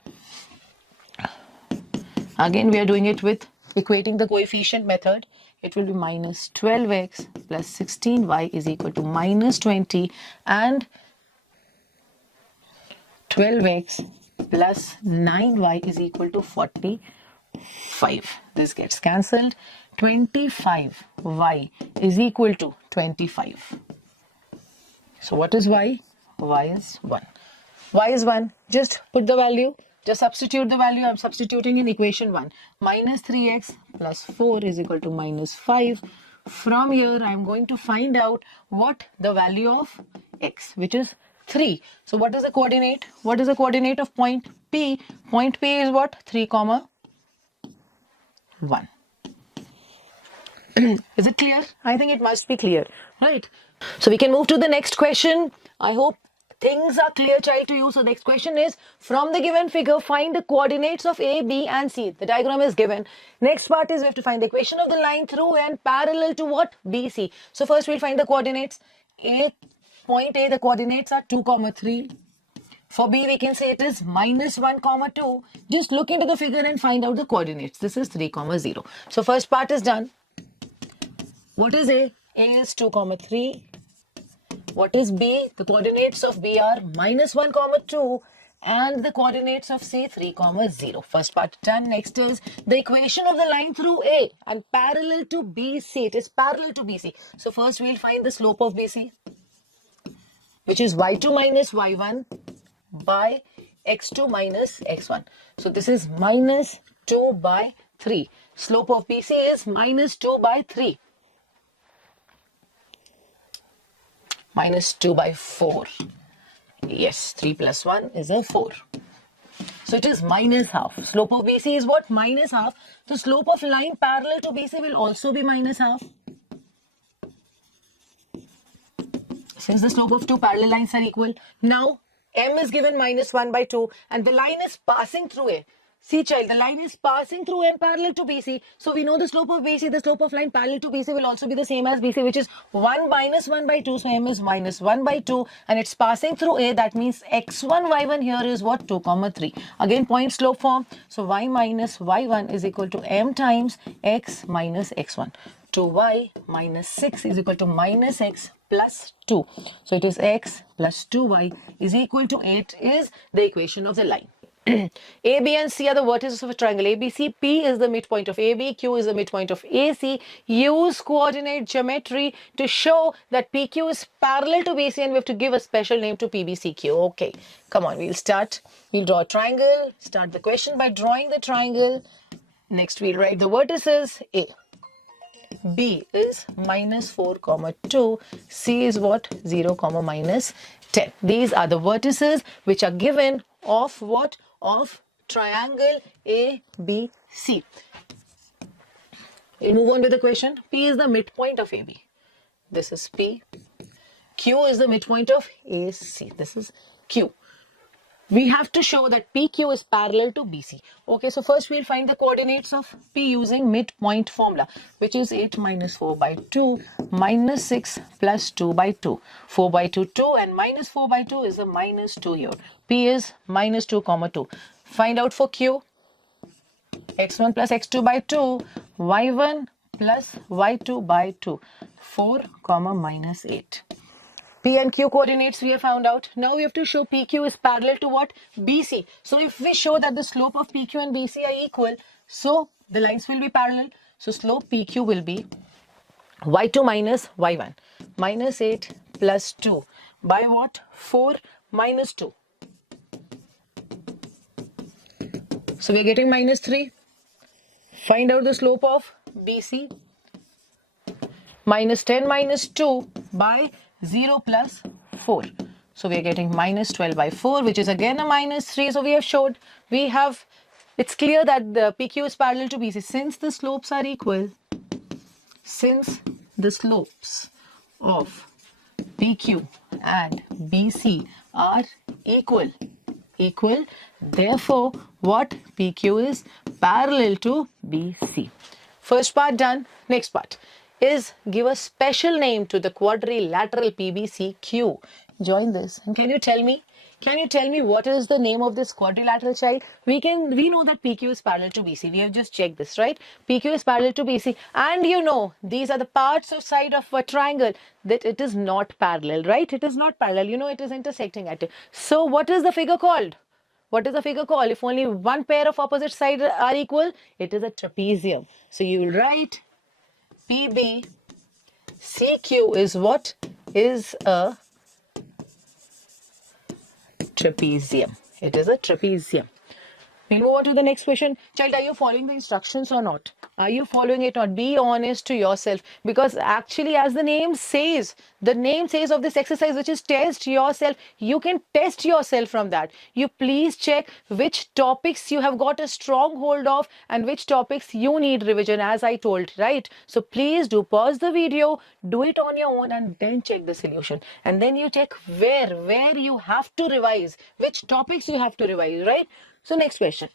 Again, we are doing it with equating the coefficient method. It will be minus 12x plus 16y is equal to minus 20, and 12x plus 9y is equal to 45. This gets cancelled. 25y is equal to 25. So what is y? Y is 1. Y is 1. Just put the value. Just substitute the value. I'm substituting in equation 1. Minus 3x plus 4 is equal to minus 5. From here, I'm going to find out what the value of x, which is 3. So what is the coordinate? What is the coordinate of point P? Point P is what? 3, 1. Is it clear? I think it must be clear, right? So we can move to the next question. I hope things are clear, child, to you. So next question is, from the given figure, find the coordinates of A, B and C. The diagram is given. Next part is we have to find the equation of the line through and parallel to what? BC. So first we'll find the coordinates. Point A, the coordinates are 2, 3. For B, we can say it is minus 1, 2. Just look into the figure and find out the coordinates. This is 3, 0. So first part is done. What is A? A is 2, 3. What is B? The coordinates of B are minus 1, 2 and the coordinates of C 3, 0. First part done. Next is the equation of the line through A and parallel to BC. It is parallel to BC. So first we'll find the slope of BC. which is y2 minus y1 by x2 minus x1. So this is minus 2 by 3. Slope of BC is minus 2 by 3. Minus 2 by 4. Yes, 3 plus 1 is a 4. So it is minus half. Slope of BC is what? Minus half. So slope of line parallel to BC will also be minus half. Since the slope of two parallel lines are equal. Now, M is given minus 1 by 2 and the line is passing through A. See child, the line is passing through M parallel to BC. So we know the slope of BC, the slope of line parallel to BC will also be the same as BC, which is 1 minus 1 by 2. So M is minus 1 by 2 and it's passing through A. That means x1, y1 here is what? 2, 3. Again point slope form. So y minus y1 is equal to M times x minus x1. 2y minus 6 is equal to minus x plus 2. So it is x plus 2y is equal to 8 is the equation of the line. A, B and C are the vertices of a triangle ABC. P is the midpoint of AB. Q is the midpoint of AC. Use coordinate geometry to show that PQ is parallel to BC and we have to give a special name to PBCQ. Okay, come on, we'll start. We'll draw a triangle. Start the question by drawing the triangle. Next, we'll write the vertices. A. B is minus 4, 2. C is what? 0, minus 10. These are the vertices which are given of what? Of triangle ABC. We'll move on to the question. P is the midpoint of AB. This is P. Q is the midpoint of AC. This is Q. We have to show that PQ is parallel to BC. Okay, so first we'll find the coordinates of P using midpoint formula, which is 8 minus 4 by 2 minus 6 plus 2 by 2. 4 by 2, 2 and minus 4 by 2 is a minus 2 here. P is minus 2, 2. Find out for Q. x1 plus x2 by 2, y1 plus y2 by 2. 4, minus 8. P and Q coordinates we have found out. Now we have to show PQ is parallel to what? BC. So if we show that the slope of PQ and BC are equal, so the lines will be parallel. So slope PQ will be y2 minus y1. Minus 8 plus 2 by what? 4 minus 2. So we are getting minus 3. Find out the slope of BC. Minus 10 minus 2 by 0 plus 4. So we are getting minus 12 by 4, which is again a minus 3. So we have showed, it's clear that the PQ is parallel to BC. Since the slopes are equal, since the slopes of PQ and BC are equal, therefore what? PQ is parallel to BC. First part done. Next part is give a special name to the quadrilateral PBCQ. Join this. And can you tell me what is the name of this quadrilateral, child? We know that PQ is parallel to BC. We have just checked this, right? PQ is parallel to BC. And you know, these are the parts of side of a triangle that it is not parallel, right? It is not parallel. You know, it is intersecting at it. So what is the figure called? What is the figure called? If only one pair of opposite sides are equal, it is a trapezium. So you will write PBCQ is what? Is a trapezium. It is a trapezium. We'll move on to the next question. Child, are you following the instructions or not? Are you following it or not? Be honest to yourself, because actually as the name says of this exercise, which is test yourself, you can test yourself from that. You please check which topics you have got a strong hold of and which topics you need revision, as I told, right? So please do pause the video, do it on your own and then check the solution. And then you check where you have to revise, which topics you have to revise, right? So next question.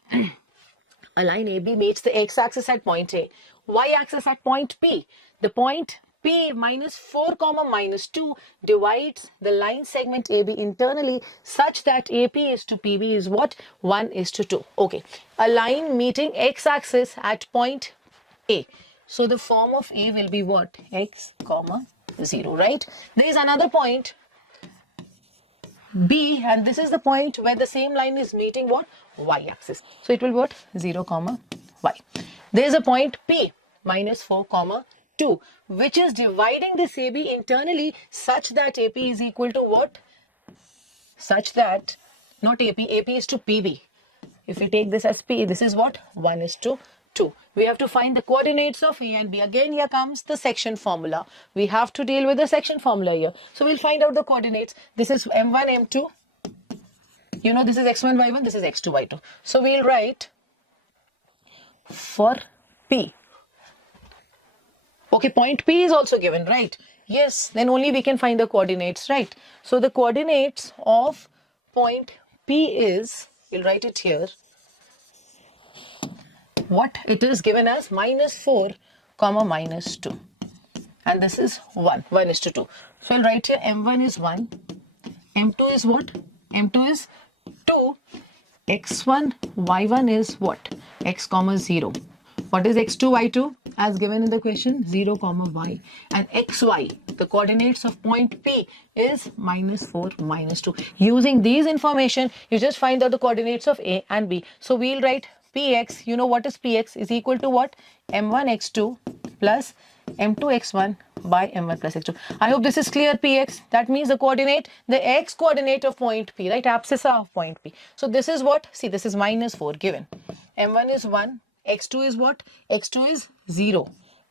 A line AB meets the x-axis at point A, y-axis at point P. The point P minus 4, minus 2 divides the line segment AB internally such that AP is to PB is what? 1 is to 2. Okay. A line meeting x-axis at point A. So the form of A will be what? X, 0, right? There is another point B, and this is the point where the same line is meeting what? Y-axis. So it will be what? 0, y. There is a point P minus 4, 2, which is dividing this AB internally such that AP is equal to what? such that, not AP, AP is to PB. If we take this as P, this is what? 1 is to 2. We have to find the coordinates of A and B. Again, here comes the section formula. We have to deal with the section formula here. So we'll find out the coordinates. This is M1, M2. You know, this is X1, Y1, this is X2, Y2. So we'll write for P. Okay, point P is also given, right? Yes, then only we can find the coordinates, right? So the coordinates of point P is, we'll write it here, what it is given as -4, -2. And this is 1 is to 2. So I'll write here M1 is 1, M2 is what? M2 is 2, X1, Y1 is what? X, 0. What is X2, Y2? As given in the question, 0, Y. And XY, the coordinates of point P is -4, -2. Using these information, you just find out the coordinates of A and B. So we'll write Px, you know what is Px, is equal to what? M1 X2 plus M2 X1 by M1 plus X2. I hope this is clear, Px. That means the coordinate, the X coordinate of point P, right? Abscissa of point P. So this is what? See, this is -4 given. M1 is 1. X2 is what? X2 is 0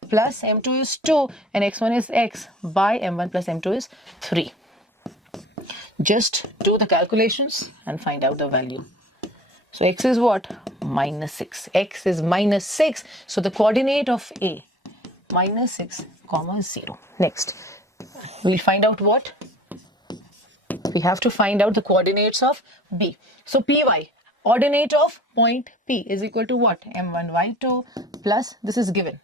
plus M2 is 2 and X1 is X by M1 plus M2 is 3. Just do the calculations and find out the value. So X is what? -6. X is -6. So the coordinate of A, -6, 0. Next, we'll find out what? We have to find out the coordinates of B. So Py, ordinate of point P is equal to what? M1, Y2 plus, this is given.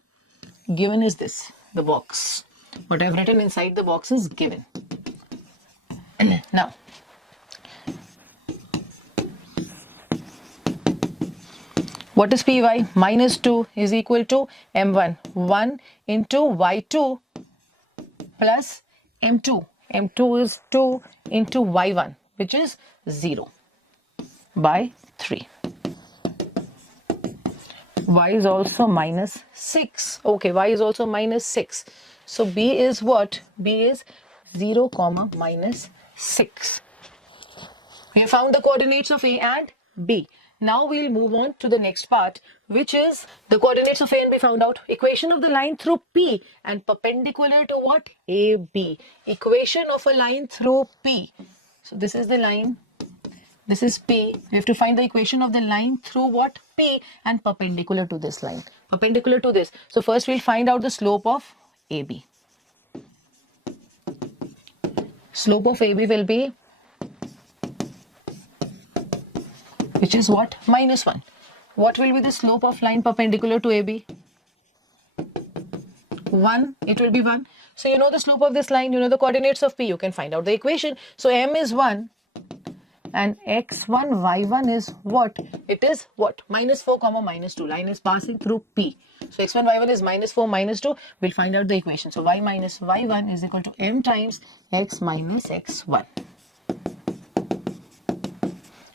Given is this, the box. What I've written inside the box is given. Now, what is Py? -2 is equal to M1, 1 into Y2 plus M2. M2 is 2 into Y1, which is 0 by 3. Y is also -6. Okay, Y is also -6. So B is what? B is 0, -6. We have found the coordinates of A and B. Now we'll move on to the next part, which is the coordinates of A and B found out. Equation of the line through P and perpendicular to what? AB. Equation of a line through P. So this is the line. This is P. We have to find the equation of the line through what? P and perpendicular to this line. Perpendicular to this. So first we'll find out the slope of AB. Slope of AB will be, which is what? -1. What will be the slope of line perpendicular to AB? 1. It will be 1. So you know the slope of this line, you know the coordinates of P. You can find out the equation. So M is 1. And X1, Y1 is what? It is what? -4, -2. Line is passing through P. So X1, Y1 is -4, -2. We'll find out the equation. So Y minus Y1 is equal to M times X minus X1.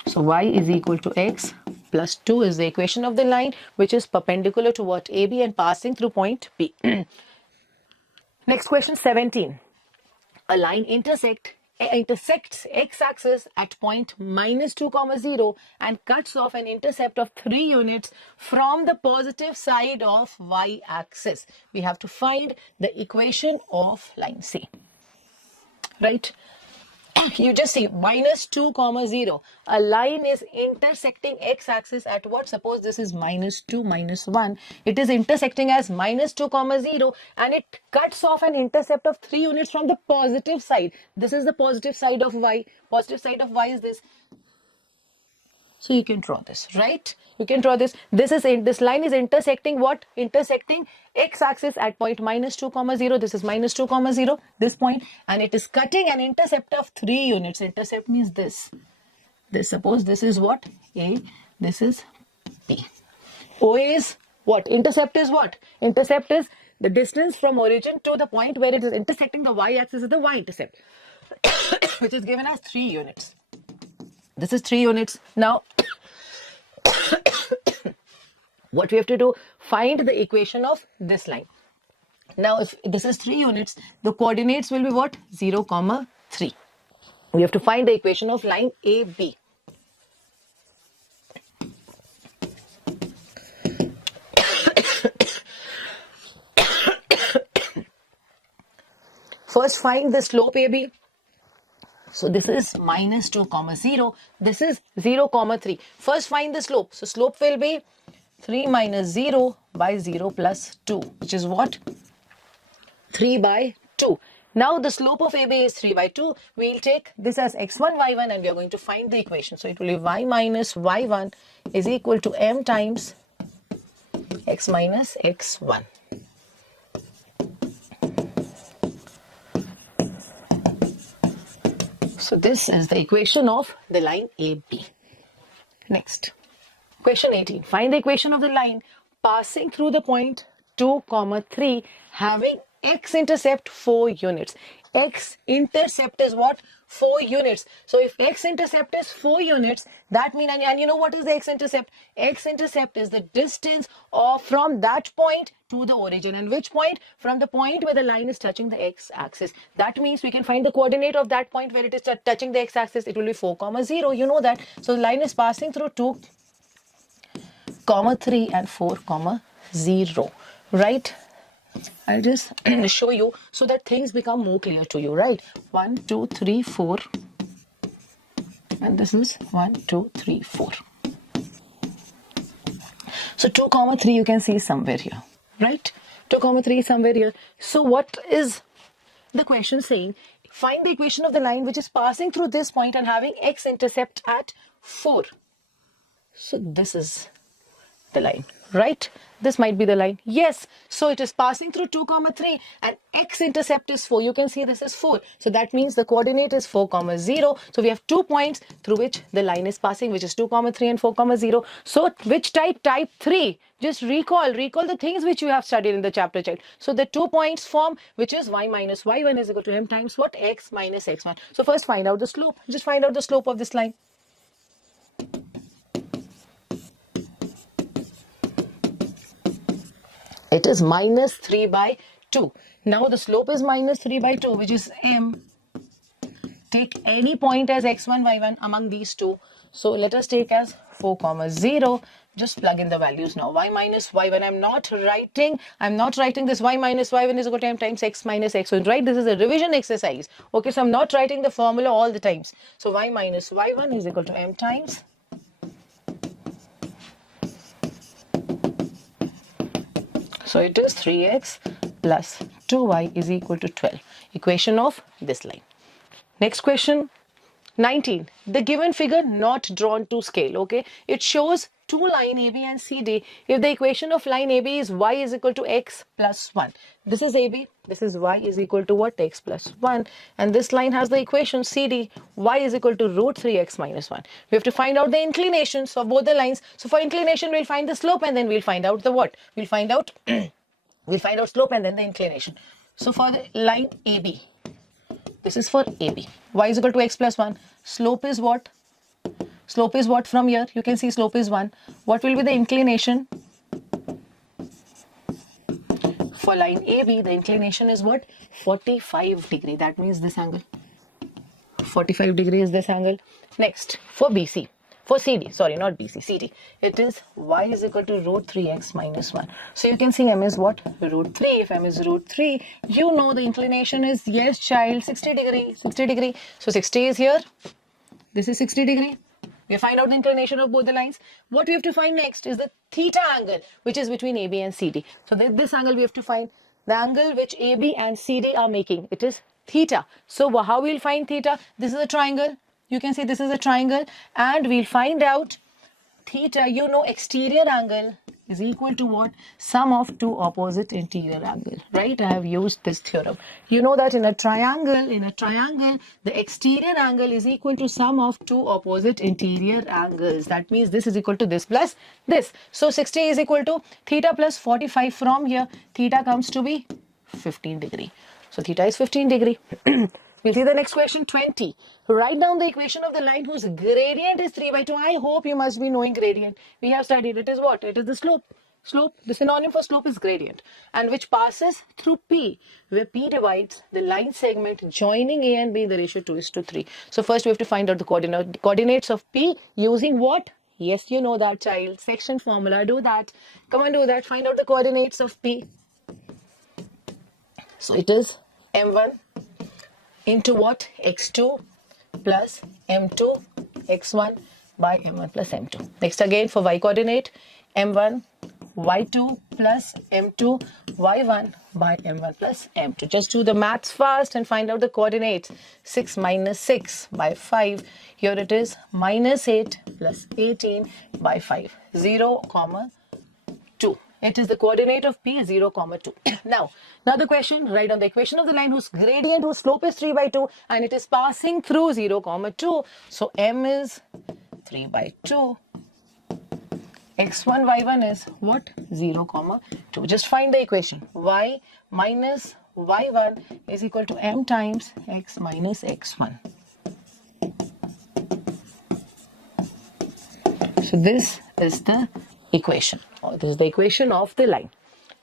So Y is equal to X plus 2 is the equation of the line, which is perpendicular to what? AB and passing through point P. Next question, 17. A line intersects x-axis at point -2, 0 and cuts off an intercept of 3 units from the positive side of y-axis. We have to find the equation of line C. Right? You just see -2, 0. A line is intersecting x-axis at what? Suppose this is -2, -1. It is intersecting as -2, 0 and it cuts off an intercept of 3 units from the positive side. This is the positive side of y. Positive side of y is this. So you can draw this, right? You can draw this. This line is intersecting what? Intersecting x-axis at point -2, 0. This is -2, 0, this point, and it is cutting an intercept of 3 units. Intercept means this. Suppose this is what? A. This is B. OA is what? Intercept is what? Intercept is the distance from origin to the point where it is intersecting the y-axis is the y-intercept, which is given as 3 units. This is 3 units. Now, what we have to do, find the equation of this line. Now, if this is 3 units, the coordinates will be what? 0, 3. We have to find the equation of line AB. First find the slope AB. So this is minus 2 comma 0. This is 0 comma 3. First find the slope. So slope will be 3 minus 0 by 0 plus 2, which is what? 3 by 2. Now the slope of AB is 3 by 2. We'll take this as x1, y1 and we are going to find the equation. So it will be y minus y1 is equal to m times x minus x1. So this is the equation of the line AB. Next, question 18. Find the equation of the line passing through the point 2, 3 having x-intercept 4 units. X-intercept is what? 4 units. So if x-intercept is 4 units, that means, and you know what is the x-intercept? X-intercept is the distance from that point to the origin. And which point? From the point where the line is touching the x-axis. That means we can find the coordinate of that point where it is touching the x-axis. It will be 4, 0. You know that. So the line is passing through 2, 3 and 4, 0. Right? I'll just show you so that things become more clear to you, right? 1, 2, 3, 4. And this is 1, 2, 3, 4. So 2, 3 you can see somewhere here, right? 2, 3 somewhere here. So what is the question saying? Find the equation of the line which is passing through this point and having x-intercept at 4. So this is the line, right? This might be the line. Yes. So it is passing through 2, 3 and x-intercept is 4. You can see this is 4. So that means the coordinate is 4, 0. So we have 2 points through which the line is passing, which is 2, 3 and 4, 0. So which type? Type 3. Just recall the things which you have studied in the chapter, child. So the 2 points form, which is y minus y1 is equal to m times what? X minus x1. So first find out the slope. Just find out the slope of this line. It is minus 3 by 2. Now the slope is minus 3 by 2, which is m. Take any point as x1, y1 among these two. So let us take as 4, 0. Just plug in the values now. Y minus y1. I'm not writing this y minus y1 is equal to m times x minus x1, right? This is a revision exercise. Okay, so I'm not writing the formula all the times. So y minus y1 is equal to m times . So it is 3x plus 2y is equal to 12. Equation of this line. Next question, 19. The given figure not drawn to scale, okay? It shows two line AB and CD. If the equation of line AB is y is equal to x plus 1. This is AB. This is y is equal to what? X plus 1. And this line has the equation CD. Y is equal to root 3x minus 1. We have to find out the inclinations of both the lines. So for inclination, we'll find the slope and then we'll find out the what? We'll find out slope and then the inclination. So for the line AB, this is for AB. Y is equal to x plus 1. Slope is what? Slope is what from here? You can see slope is 1. What will be the inclination? For line AB, the inclination is what? 45 degree. That means this angle. 45 degree is this angle. Next, for BC. For CD, sorry, not BC, CD. It is y is equal to root 3x minus 1. So you can see m is what? Root 3. If m is root 3, you know the inclination is, yes, child, 60 degree. 60 degree. So 60 is here. This is 60 degree. We find out the inclination of both the lines. What we have to find next is the theta angle, which is between AB and CD. So this angle we have to find. The angle which AB and CD are making, it is theta. So how we'll find theta? This is a triangle. You can see this is a triangle. And we'll find out theta, you know, exterior angle is equal to what? Sum of two opposite interior angle, right? I have used this theorem. You know that in a triangle, the exterior angle is equal to sum of two opposite interior angles. That means this is equal to this plus this. So 60 is equal to theta plus 45. From here, theta comes to be 15 degree. So theta is 15 degree. We'll see the next question, 20. Write down the equation of the line whose gradient is 3 by 2. I hope you must be knowing gradient. We have studied it is what? It is the slope. Slope, the synonym for slope is gradient, and which passes through P, where P divides the line segment joining A and B in the ratio 2:3. So first we have to find out the coordinates of P using what? Yes, you know that, child. Section formula. Do that. Come on, do that. Find out the coordinates of P. So it is M1 into what? X2 plus M2 X1 by M1 plus M2. Next again for Y coordinate, M1 Y2 plus M2 Y1 by M1 plus M2. Just do the maths fast and find out the coordinates. 6 minus 6 by 5. Here it is minus 8 plus 18 by 5. 0, 2. It is the coordinate of P 0, 2. Now, another question, write on the equation of the line whose gradient, whose slope is 3 by 2 and it is passing through 0, 2. So, M is 3 by 2. X1, Y1 is what? 0, 2. Just find the equation. Y minus Y1 is equal to M times X minus X1. So, this is the equation. This is the equation of the line.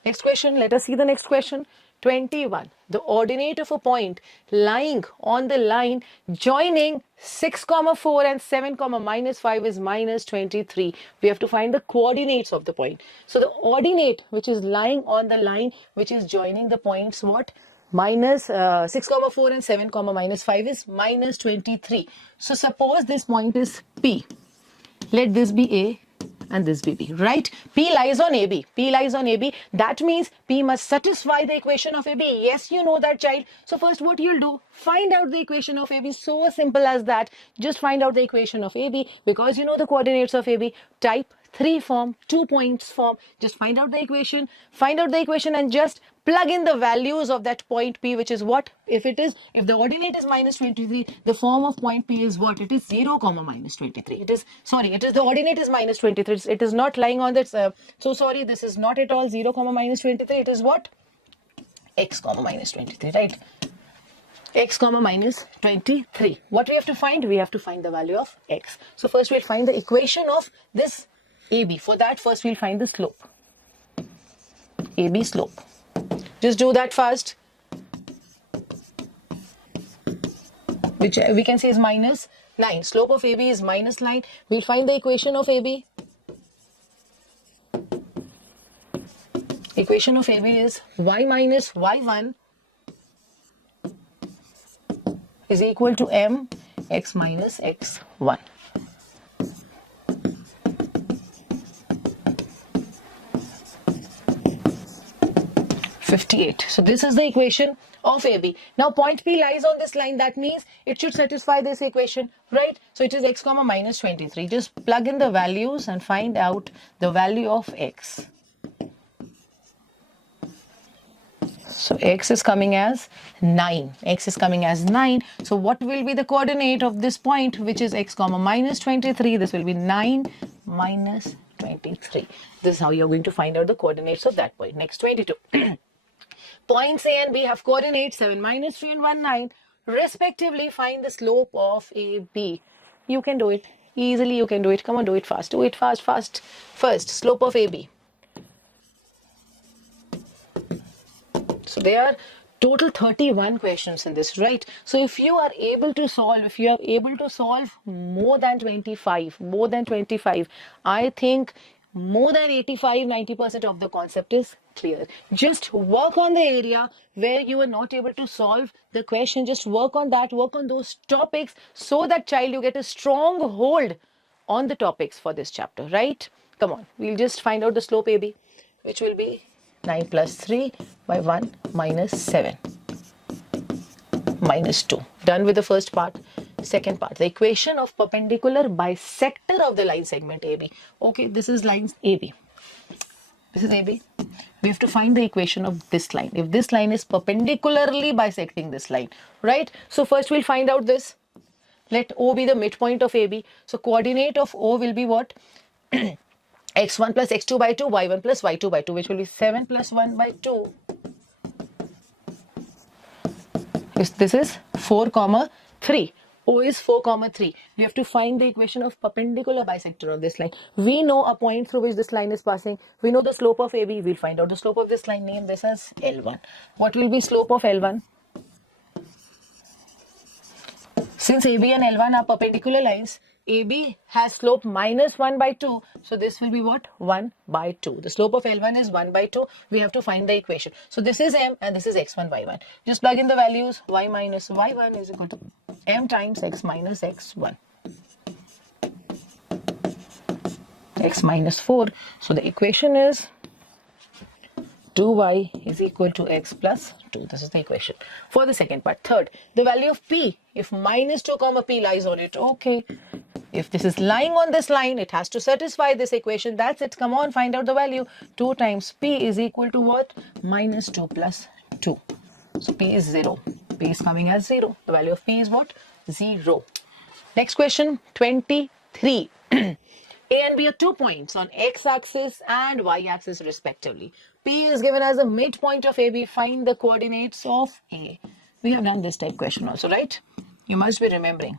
Next question, let us see the next question. 21. The ordinate of a point lying on the line joining 6, 4 and 7, minus 5 is minus 23. We have to find the coordinates of the point. So the ordinate which is lying on the line which is joining the points what? Minus 6, 4 and 7, minus 5 is minus 23. So suppose this point is P. Let this be A and this be B, right? P lies on AB. P lies on AB. That means P must satisfy the equation of AB. Yes, you know that, child. So first what you'll do, find out the equation of AB. So simple as that. Just find out the equation of AB because you know the coordinates of AB. Type 3 form, 2 points form. Just find out the equation and just plug in the values of that point P, which is what? If the ordinate is minus 23, the form of point P is what? It is 0, minus 23. It is the ordinate is minus 23. It is not lying on that. This is not at all 0, minus 23. It is what? X, minus 23, right? X, minus 23. What we have to find? We have to find the value of X. So first we'll find the equation of this AB. For that, first we'll find the slope. AB slope. Just do that first. Which we can say is minus 9. Slope of AB is minus 9. We'll find the equation of AB. Equation of AB is y minus y1 is equal to m x minus x1. So this is the equation of AB. Now point P lies on this line. That means it should satisfy this equation, right? So it is x, minus 23. Just plug in the values and find out the value of x. So x is coming as 9. X is coming as 9. So what will be the coordinate of this point, which is x, minus 23? This will be 9 minus 23. This is how you're going to find out the coordinates of that point. Next, 22. Points A and B have coordinates 7, minus 3 and 1, 9. Respectively, find the slope of AB. You can do it. Easily you can do it. Come on, do it fast. Do it fast. First, slope of AB. So there are total 31 questions in this, right? So if you are able to solve more than 25, I think more than 85-90% of the concept is clear. Just work on the area where you are not able to solve the question. Just work on that, work on those topics so that, child, you get a strong hold on the topics for this chapter, right? Come on, we'll just find out the slope AB, which will be 9 plus 3 by 1 minus 7 minus 2. Done with the first part. Second part, the equation of perpendicular bisector of the line segment AB. Okay, this is line AB. This is AB. We have to find the equation of this line. If this line is perpendicularly bisecting this line, right? So first we'll find out this. Let O be the midpoint of AB. So coordinate of O will be what? x1 plus x2 by 2, y1 plus y2 by 2, which will be 7 plus 1 by 2. This is 4, 3. O is 4 comma 3. We have to find the equation of perpendicular bisector of this line. We know a point through which this line is passing. We know the slope of AB. We'll find out the slope of this line. Name this as L1. What will be slope of L1? Since AB and L1 are perpendicular lines, AB has slope minus 1 by 2. So this will be what? 1 by 2. The slope of L1 is 1 by 2. We have to find the equation. So this is M and this is x1, y1. Just plug in the values. Y minus y1 is equal to M times x minus x1. X minus 4. So the equation is 2y is equal to x plus 2. This is the equation for the second part. Third, the value of p. If minus 2 comma p lies on it, okay. If this is lying on this line, it has to satisfy this equation. That's it. Come on, find out the value. 2 times p is equal to what? Minus 2 plus 2. So p is 0. P is coming as 0. The value of p is what? 0. Next question, 23. A and B are 2 points on x-axis and y-axis respectively. P is given as the midpoint of AB. Find the coordinates of A. We have done this type question also, right? You must be remembering.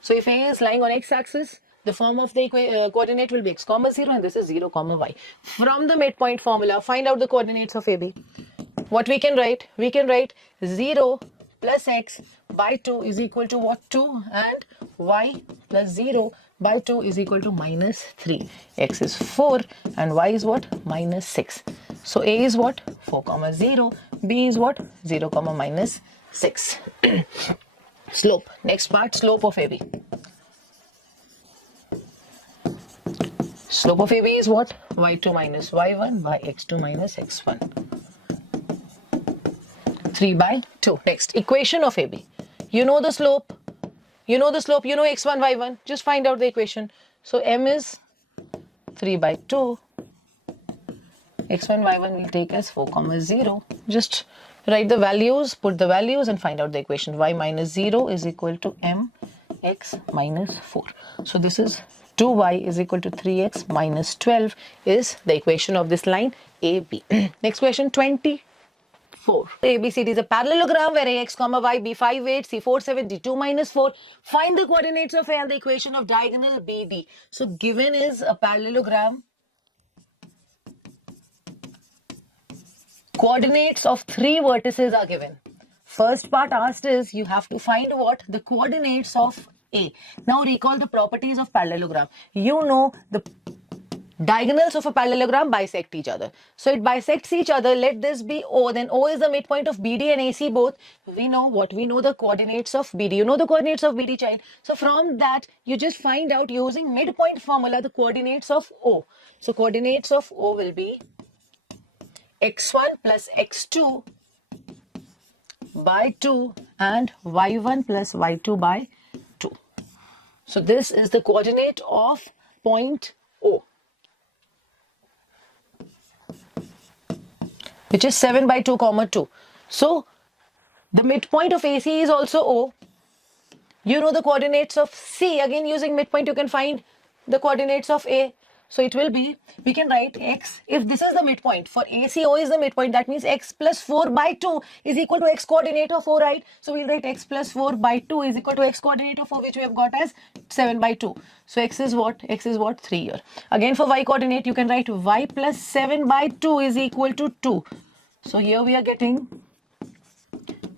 So if A is lying on x-axis, the form of the coordinate will be x comma 0 and this is 0 comma y. From the midpoint formula, find out the coordinates of AB. What we can write? We can write 0 plus x by 2 is equal to what? 2, and y plus 0 by 2 is equal to minus 3. X is 4 and y is what? Minus 6. So A is what? 4 comma 0. B is what? 0 comma minus 6. Slope. Next part, slope of AB. Slope of AB is what? y2 minus y1 by x2 minus x1. 3 by 2. Next, equation of AB. You know the slope. You know the slope. You know x1, y1. Just find out the equation. So M is 3 by 2. x1, y1 will take as 4 comma 0. Just write the values, put the values and find out the equation. Y minus 0 is equal to M x minus 4. So this is 2y is equal to 3x minus 12 is the equation of this line AB. Next question, 24. ABCD is a parallelogram where ax comma y be 5 8, c 4 7, d 2 minus 4. Find the coordinates of A and the equation of diagonal BD. So given is a parallelogram. Coordinates of 3 vertices are given. First part asked is you have to find what? The coordinates of A. Now recall the properties of parallelogram. You know the diagonals of a parallelogram bisect each other. So it bisects each other. Let this be O. Then O is the midpoint of BD and AC both. We know what? We know the coordinates of BD. You know the coordinates of BD, child. So from that, you just find out using midpoint formula the coordinates of O. So coordinates of O will be x1 plus x2 by 2 and y1 plus y2 by 2. So this is the coordinate of point O, which is 7 by 2 comma 2. So the midpoint of AC is also O. You know the coordinates of C. Again, using midpoint, you can find the coordinates of A. So it will be, we can write x, if this is the midpoint, for ACO is the midpoint, that means x plus 4 by 2 is equal to x coordinate of O, right? So we'll write x plus 4 by 2 is equal to x coordinate of O, which we have got as 7 by 2. So x is what? X is what? 3 here. Again for y coordinate, you can write y plus 7 by 2 is equal to 2. So here we are getting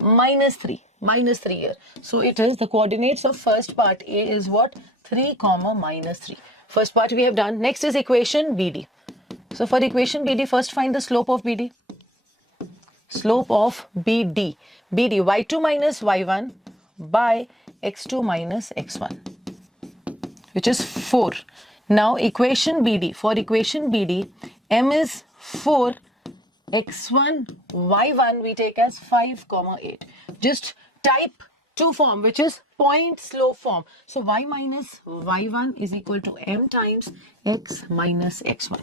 minus 3 here. So it is the coordinates of first part A is what? 3 comma minus 3. First part we have done. Next is equation BD. So for equation BD, first find the slope of BD. Slope of BD. BD, y2 minus y1 by x2 minus x1, which is 4. Now equation BD. For equation BD, M is 4. x1, y1 we take as 5 comma 8. Just type 2 form, which is point slope form. So y minus y1 is equal to M times x minus x1.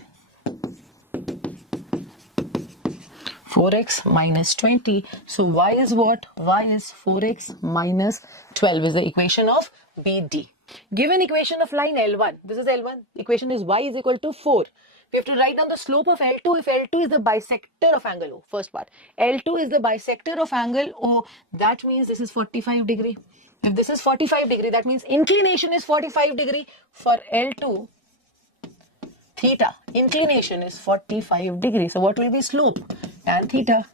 4x minus 20. So y is what? Y is 4x minus 12 is the equation of BD. Given equation of line L1, this is L1, equation is y is equal to 4. We have to write down the slope of L2 if L2 is the bisector of angle O. First part, L2 is the bisector of angle O. That means this is 45 degree. If this is 45 degree, that means inclination is 45 degree. For L2, theta, inclination is 45 degree. So what will be slope? Tan theta,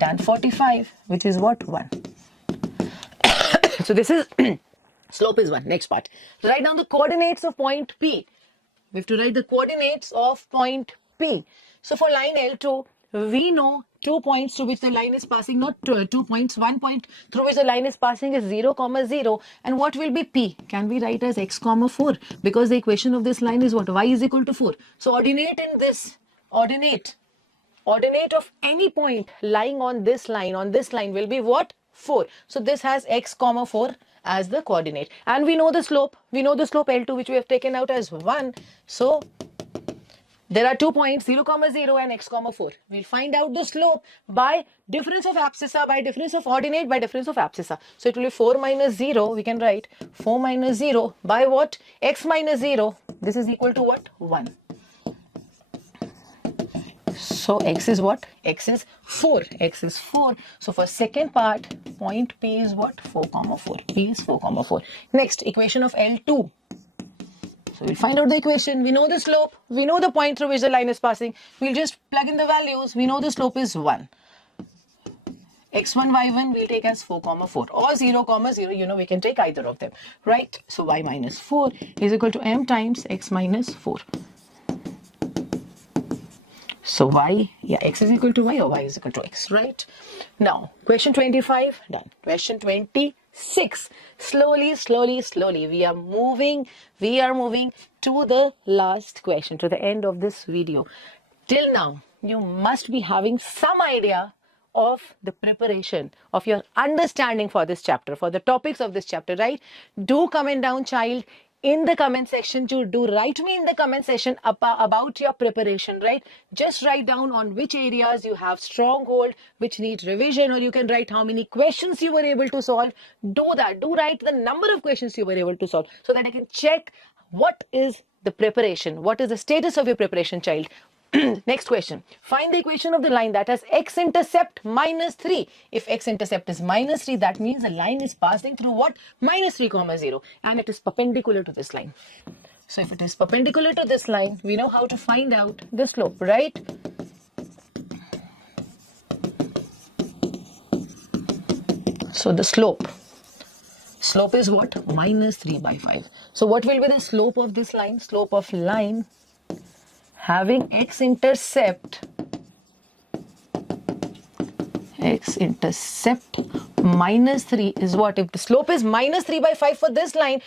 tan 45, which is what? 1. So this is slope is 1. Next part. Write down the coordinates of point P. We have to write the coordinates of point P. So for line L2, we know 2 points through which the line is passing, not 2 points, 1 point through which the line is passing is 0, 0. And what will be P? Can we write as x, 4? Because the equation of this line is what? Y is equal to 4. So ordinate in this, ordinate of any point lying on this line will be what? 4. So this has x, 4 as the coordinate. And we know the slope. We know the slope L2, which we have taken out as 1. So there are 2 points, 0, 0 and x, 4. We'll find out the slope by difference of abscissa, by difference of ordinate, by difference of abscissa. So it will be 4 minus 0. We can write 4 minus 0 by what? X minus 0. This is equal to what? 1. So x is what? X is 4. X is 4. So for second part, point P is what? 4, 4. P is 4, 4. Next, equation of L2. So we'll find out the equation. We know the slope. We know the point through which the line is passing. We'll just plug in the values. We know the slope is 1. x1, y1 we'll take as 4, 4 or 0, 0. You know, we can take either of them, right? So y minus 4 is equal to m times x minus 4. So y, x is equal to y or y is equal to x, right? Now, question 25, done. Question 26. Slowly, we are moving to the last question, to the end of this video. Till now, you must be having some idea of the preparation, of your understanding for this chapter, for the topics of this chapter, right? Do comment down, child, in the comment section. Do write me in the comment section about your preparation, right? Just write down on which areas you have stronghold, which need revision, or you can write how many questions you were able to solve. Do that. Do write the number of questions you were able to solve so that I can check what is the preparation, what is the status of your preparation, child. Next question. Find the equation of the line that has x-intercept minus 3. If x-intercept is minus 3, that means the line is passing through what? Minus 3, 0. And it is perpendicular to this line. So if it is perpendicular to this line, we know how to find out the slope, right? So the slope is what? Minus 3 by 5. So what will be the slope of this line? Slope of line having x-intercept minus 3 is what? If the slope is minus 3 by 5 for this line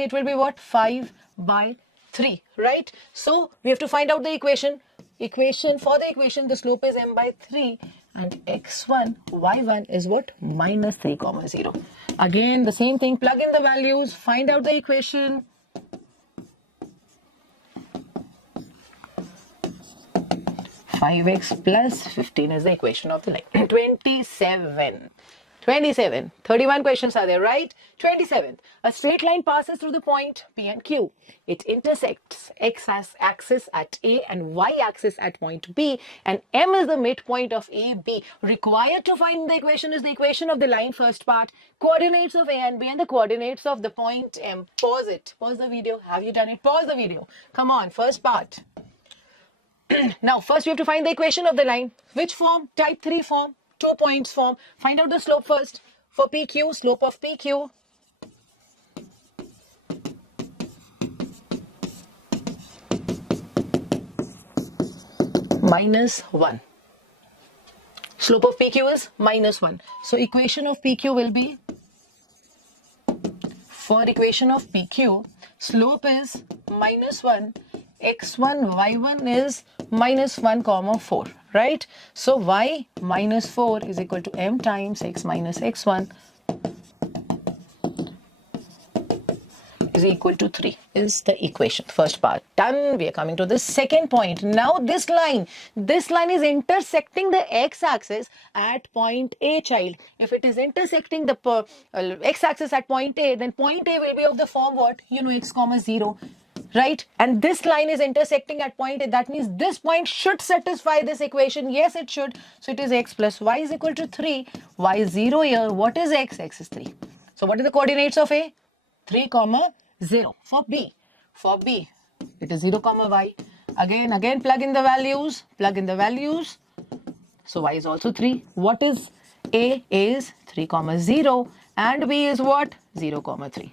it will be what? 5 by 3, right? So we have to find out the equation. For the equation, the slope is m by 3 and x1, y1 is what? Minus 3, 0. Again, the same thing. Plug in the values, find out the equation. 5x plus 15 is the equation of the line. 27. 31 questions are there, right? 27th. A straight line passes through the point P and Q. It intersects x-axis at A and y-axis at point B, and M is the midpoint of AB. Required to find the equation is the equation of the line, first part, coordinates of A and B, and the coordinates of the point M. Pause it. Pause the video. Have you done it? Pause the video. Come on, first part. Now, first we have to find the equation of the line. Which form? Type 3 form. 2 points form. Find out the slope first. For PQ, slope of PQ. Minus 1. Slope of PQ is minus 1. So equation of PQ will be, for equation of PQ, slope is minus 1. x1, y1 is minus 1, 4, right? So y minus 4 is equal to m times x minus x1 is equal to 3 is the equation. First part done. We are coming to the second point. Now this line is intersecting the x-axis at point A, child. If it is intersecting the x-axis at point A, then point A will be of the form what? You know, x, 0. Right? And this line is intersecting at point A. That means this point should satisfy this equation. Yes, it should. So it is x plus y is equal to 3. Y is 0 here. What is x? X is 3. So what are the coordinates of A? 3, 0. For B, it is 0, y. Again, plug in the values. So y is also 3. What is A? A is 3, 0 and B is what? 0, 3.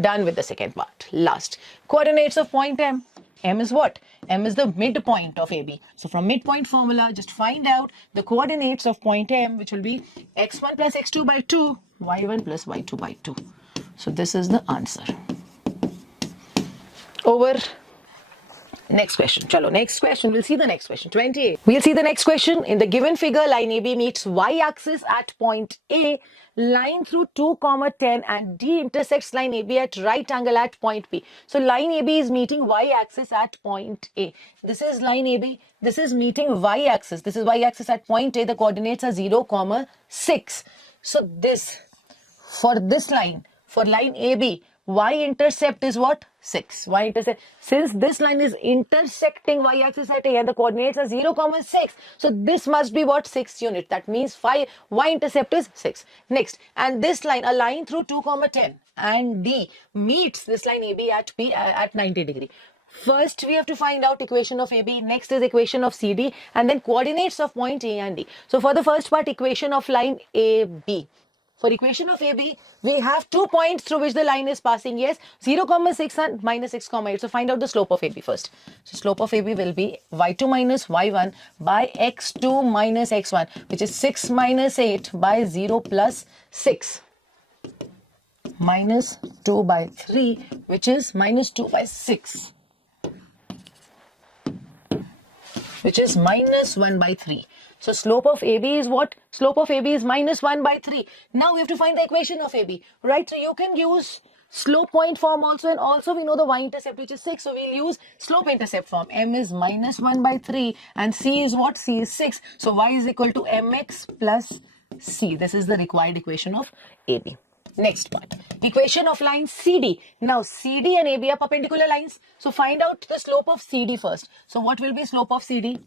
Done with the second part. Last. Coordinates of point M. M is what? M is the midpoint of AB. So from midpoint formula, just find out the coordinates of point M, which will be x1 plus x2 by 2, y1 plus y2 by 2. So this is the answer. Over. Next question. Chalo, next question. We'll see the next question. 28. We'll see the next question. In the given figure, line AB meets y-axis at point A, line through 2, 10 and D intersects line AB at right angle at point P. So line AB is meeting y-axis at point A. This is line AB. This is meeting y-axis. This is y-axis at point A. The coordinates are 0, 6. So this, for this line, for line AB, y-intercept is what? 6. Y-intercept. Since this line is intersecting y-axis at A and the coordinates are 0, 6. So this must be what? 6 unit. That means y-intercept is 6. Next, and this line, a line through 2, 10 and D meets this line AB at P at 90 degree. First, we have to find out equation of AB. Next is equation of CD and then coordinates of point A and D. So for the first part, equation of line AB. For equation of AB, we have 2 points through which the line is passing. Yes, 0, 6 and minus 6, 8. So find out the slope of AB first. So slope of AB will be y2 minus y1 by x2 minus x1, which is 6 minus 8 by 0 plus 6. Minus 2 by 3, which is minus 2 by 6. Which is minus 1 by 3. So slope of AB is what? Slope of AB is minus 1 by 3. Now we have to find the equation of AB, right? So you can use slope point form also, and also we know the y-intercept, which is 6. So we'll use slope intercept form. M is minus 1 by 3 and C is what? C is 6. So y is equal to mx plus C. This is the required equation of AB. Next part, equation of line CD. Now CD and AB are perpendicular lines. So find out the slope of CD first. So what will be slope of CD?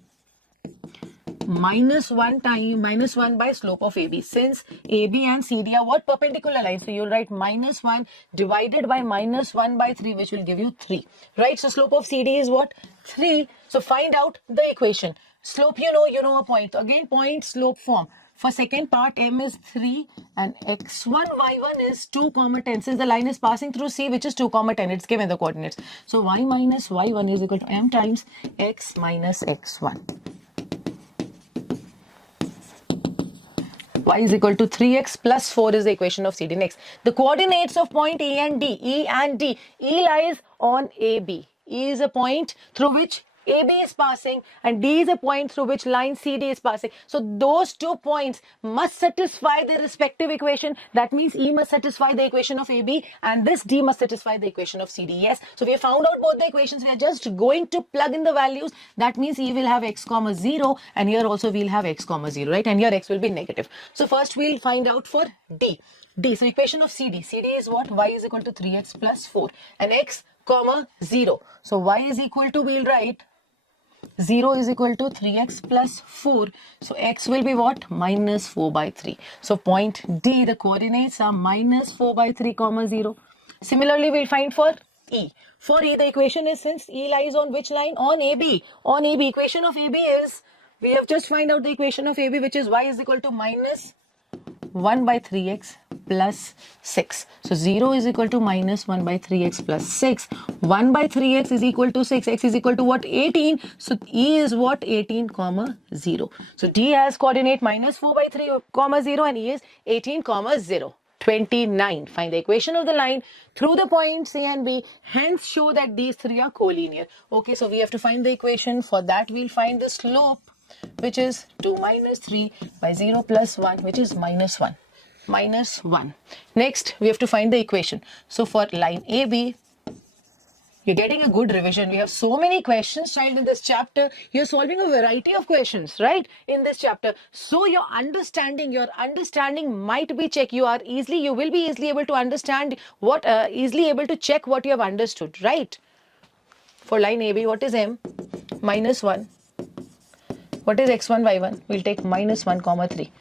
Minus 1 by slope of AB. Since AB and CD are what? Perpendicular lines. So you'll write minus 1 divided by minus 1 by 3, which will give you 3. Right? So slope of CD is what? 3. So find out the equation. Slope, you know a point. Again, point slope form. For second part, M is 3 and x1, y1 is 2, 10. Since the line is passing through C, which is 2, 10, it's given the coordinates. So y minus y1 is equal to M times x minus x1. Y is equal to 3x plus 4 is the equation of CD. Next, the coordinates of point A and D. E and D. E lies on AB. E is a point through which AB is passing and D is a point through which line CD is passing. So those 2 points must satisfy their respective equation. That means E must satisfy the equation of AB and this D must satisfy the equation of CD. Yes. So we have found out both the equations. We are just going to plug in the values. That means E will have x, 0 and here also we'll have x, 0, right? And here x will be negative. So first we'll find out for D. D. So equation of CD. CD is what? Y is equal to 3x plus 4 and x, 0. So y is equal to, we'll write 0 is equal to 3x plus 4. So x will be what? Minus 4 by 3. So point D, the coordinates are minus 4 by 3, 0. Similarly, we'll find for E. For E, the equation is, since E lies on which line? On AB. On AB, equation of AB is, we have just find out the equation of AB, which is y is equal to minus 1 by 3x plus 6. So 0 is equal to minus 1 by 3x plus 6. 1 by 3x is equal to 6. X is equal to what? 18. So E is what? 18, 0. So D has coordinate minus 4 by 3, 0 and E is 18, 0. 29. Find the equation of the line through the points A and B. Hence show that these three are collinear. Okay, so we have to find the equation. For that, we'll find the slope, which is 2 minus 3 by 0 plus 1, which is minus 1. Minus 1. Next, we have to find the equation. So for line AB, you're getting a good revision. We have so many questions, child, in this chapter. You're solving a variety of questions, right, in this chapter. So your understanding might be checked. You will be easily able to understand what, easily able to check what you have understood, right? For line AB, what is M? Minus 1. What is x1, y1? We'll take minus 1, 3.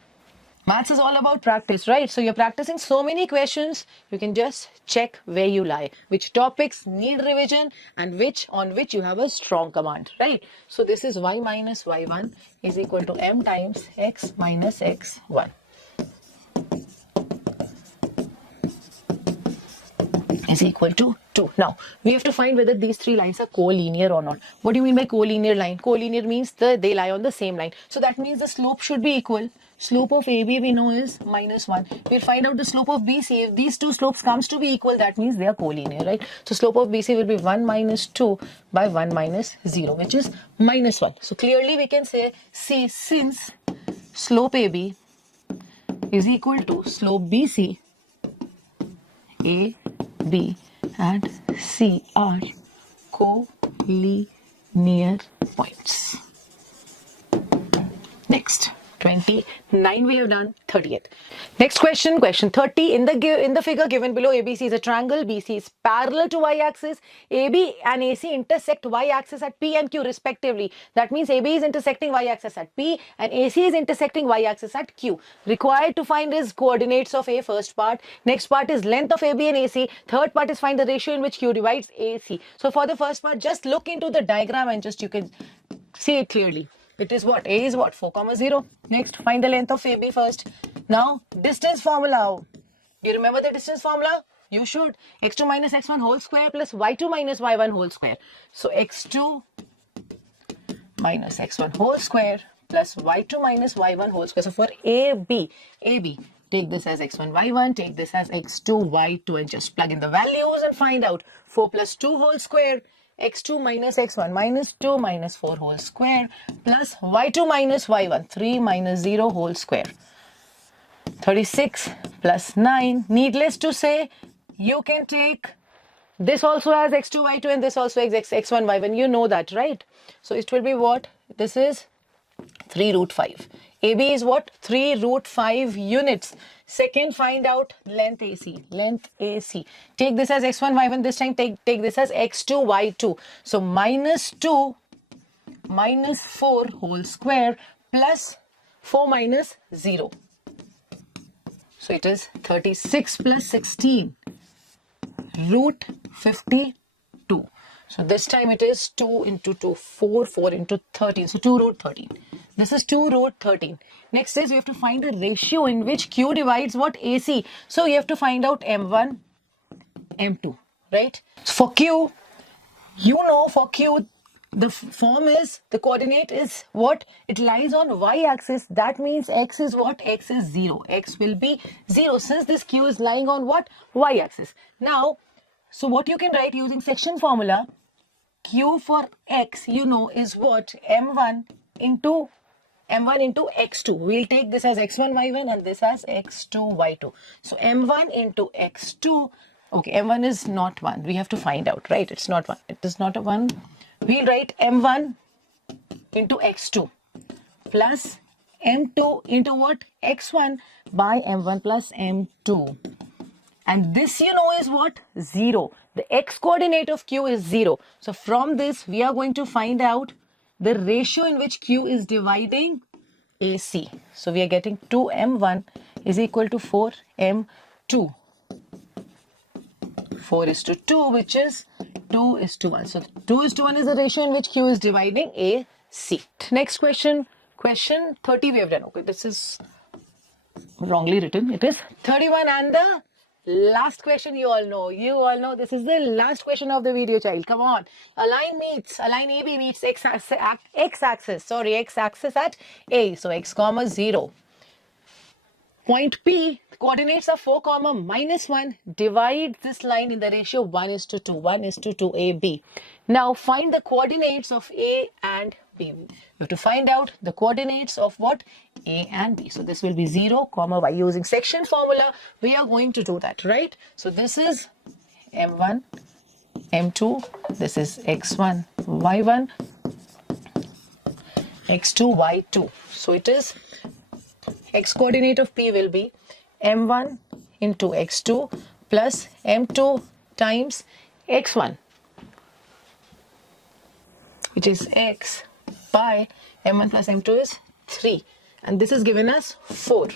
Maths is all about practice, right? So you're practicing so many questions, you can just check where you lie, which topics need revision and which you have a strong command, right? So this is y minus y1 is equal to m times x minus x1 is equal to 2. Now, we have to find whether these three lines are collinear or not. What do you mean by collinear line? Collinear means they lie on the same line. So that means the slope should be equal. Slope of AB we know is -1. We'll find out the slope of BC. If these two slopes comes to be equal, that means they are collinear, right? So slope of BC will be 1 minus 2 by 1 minus 0, which is -1. So clearly we can say, see, since slope AB is equal to slope BC, A, B and C are collinear points. Next, 29 we have done, 30th. Next question, question 30. In the figure given below, ABC is a triangle. BC is parallel to y-axis. AB and AC intersect y-axis at P and Q respectively. That means AB is intersecting y-axis at P and AC is intersecting y-axis at Q. Required to find is coordinates of A, first part. Next part is length of AB and AC. Third part is find the ratio in which Q divides AC. So for the first part, just look into the diagram and just you can see it clearly. It is what? A is what? 4, 0. Next, find the length of AB first. Now, distance formula. Do you remember the distance formula? You should. x2 minus x1 whole square plus y2 minus y1 whole square. So, x2 minus x1 whole square plus y2 minus y1 whole square. So, for AB, take this as x1, y1, take this as x2, y2 and just plug in the values and find out 4 plus 2 whole square x2 minus x1 minus 2 minus 4 whole square plus y2 minus y1 3 minus 0 whole square 36 plus 9. Needless to say, you can take this also as x2 y2 and this also as x1 y1. You know that, right? So it will be what? This is 3 root 5. AB is what? 3 root 5 units. Second, find out length AC. Length AC. Take this as x1, y1. This time take this as x2, y2. So minus 2 minus 4 whole square plus 4 minus 0. So it is 36 plus 16 root 52. So this time it is 2 into 2, 4, 4 into 13. So 2 root 13. This is 2 root 13. Next is we have to find a ratio in which Q divides what? AC. So you have to find out M1, M2, right? So for Q, you know for Q, the form is, the coordinate is what? It lies on y-axis. That means x is what? X is 0. X will be 0 since this Q is lying on what? Y-axis. Now, so what you can write using section formula, Q for x, you know, is what? M1 into x2. We'll take this as x1, y1 and this as x2, y2. So M1 into x2. Okay, M1 is not 1. We have to find out, right? It's not 1. It is not a 1. We'll write M1 into x2 plus M2 into what? X1 by M1 plus M2. And this you know is what? 0. The x coordinate of Q is 0. So from this we are going to find out the ratio in which Q is dividing AC. So we are getting 2M1 is equal to 4M2. 4 is to 2, which is 2 is to 1. So 2 is to 1 is the ratio in which Q is dividing AC. Next question, question 30 we have done. Okay, this is wrongly written. It is 31 and the last question you all know. This is the last question of the video, child. Come on. A line AB meets x-axis at A. So x comma 0. Point P, coordinates are 4 comma minus 1. Divide this line in the ratio 1 is to 2. 1 is to 2 AB. Now find the coordinates of A and B. You have to find out the coordinates of what? A and B. So this will be 0 comma y. Using section formula, we are going to do that, right? So this is M1, M2. This is X1, Y1, X2, Y2. So it is x coordinate of P will be M1 into X2 plus M2 times X1, which is x by M1 plus M2 is 3. And this is given as 4.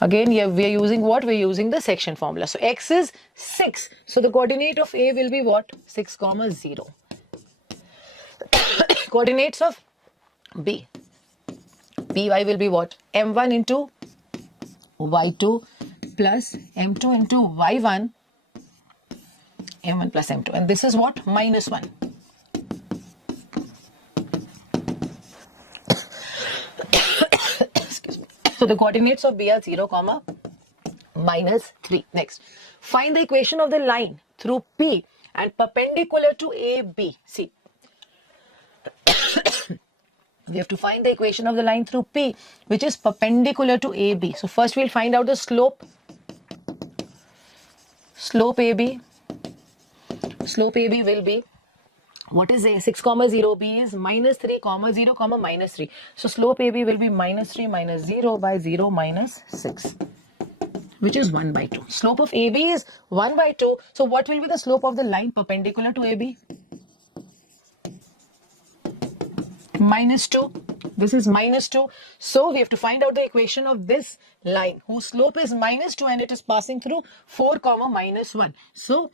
Again, yeah, we are using what? We're using the section formula. So x is 6. So the coordinate of A will be what? 6, comma 0. Coordinates of B. By will be what? M1 into Y2 plus M2 into Y1, M1 plus M2. And this is what? Minus 1. Excuse me. So the coordinates of B are 0, comma minus 3. Next, find the equation of the line through P and perpendicular to AB. See, we have to find the equation of the line through P, which is perpendicular to AB. So first we'll find out the slope. Slope AB. Slope AB will be, what is A? 6, comma 0. B is minus 3, comma 0, comma minus 3. So slope AB will be minus 3 minus 0 by 0 minus 6, which is 1 by 2. Slope of AB is 1 by 2. So what will be the slope of the line perpendicular to AB? Minus 2. This is minus 2. So we have to find out the equation of this line whose slope is minus 2 and it is passing through 4, comma minus 1. So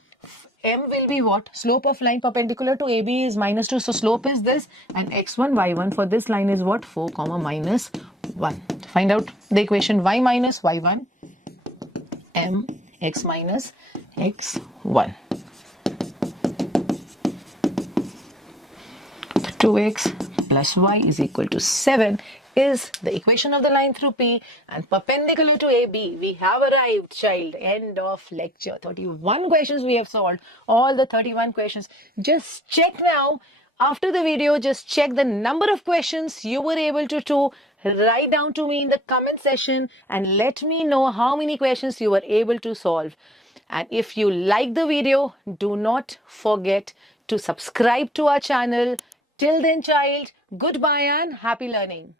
M will be what? Slope of line perpendicular to AB is minus 2. So slope is this, and x1, y1 for this line is what? 4, comma minus 1. Find out the equation y minus y1, M x minus x1. 2x plus y is equal to 7 is the equation of the line through P and perpendicular to AB. We have arrived, child. End of lecture. 31 questions we have solved. All the 31 questions. Just check now. After the video, just check the number of questions you were able to do. Write down to me in the comment section and let me know how many questions you were able to solve. And if you like the video, do not forget to subscribe to our channel. Till then, child, goodbye and happy learning.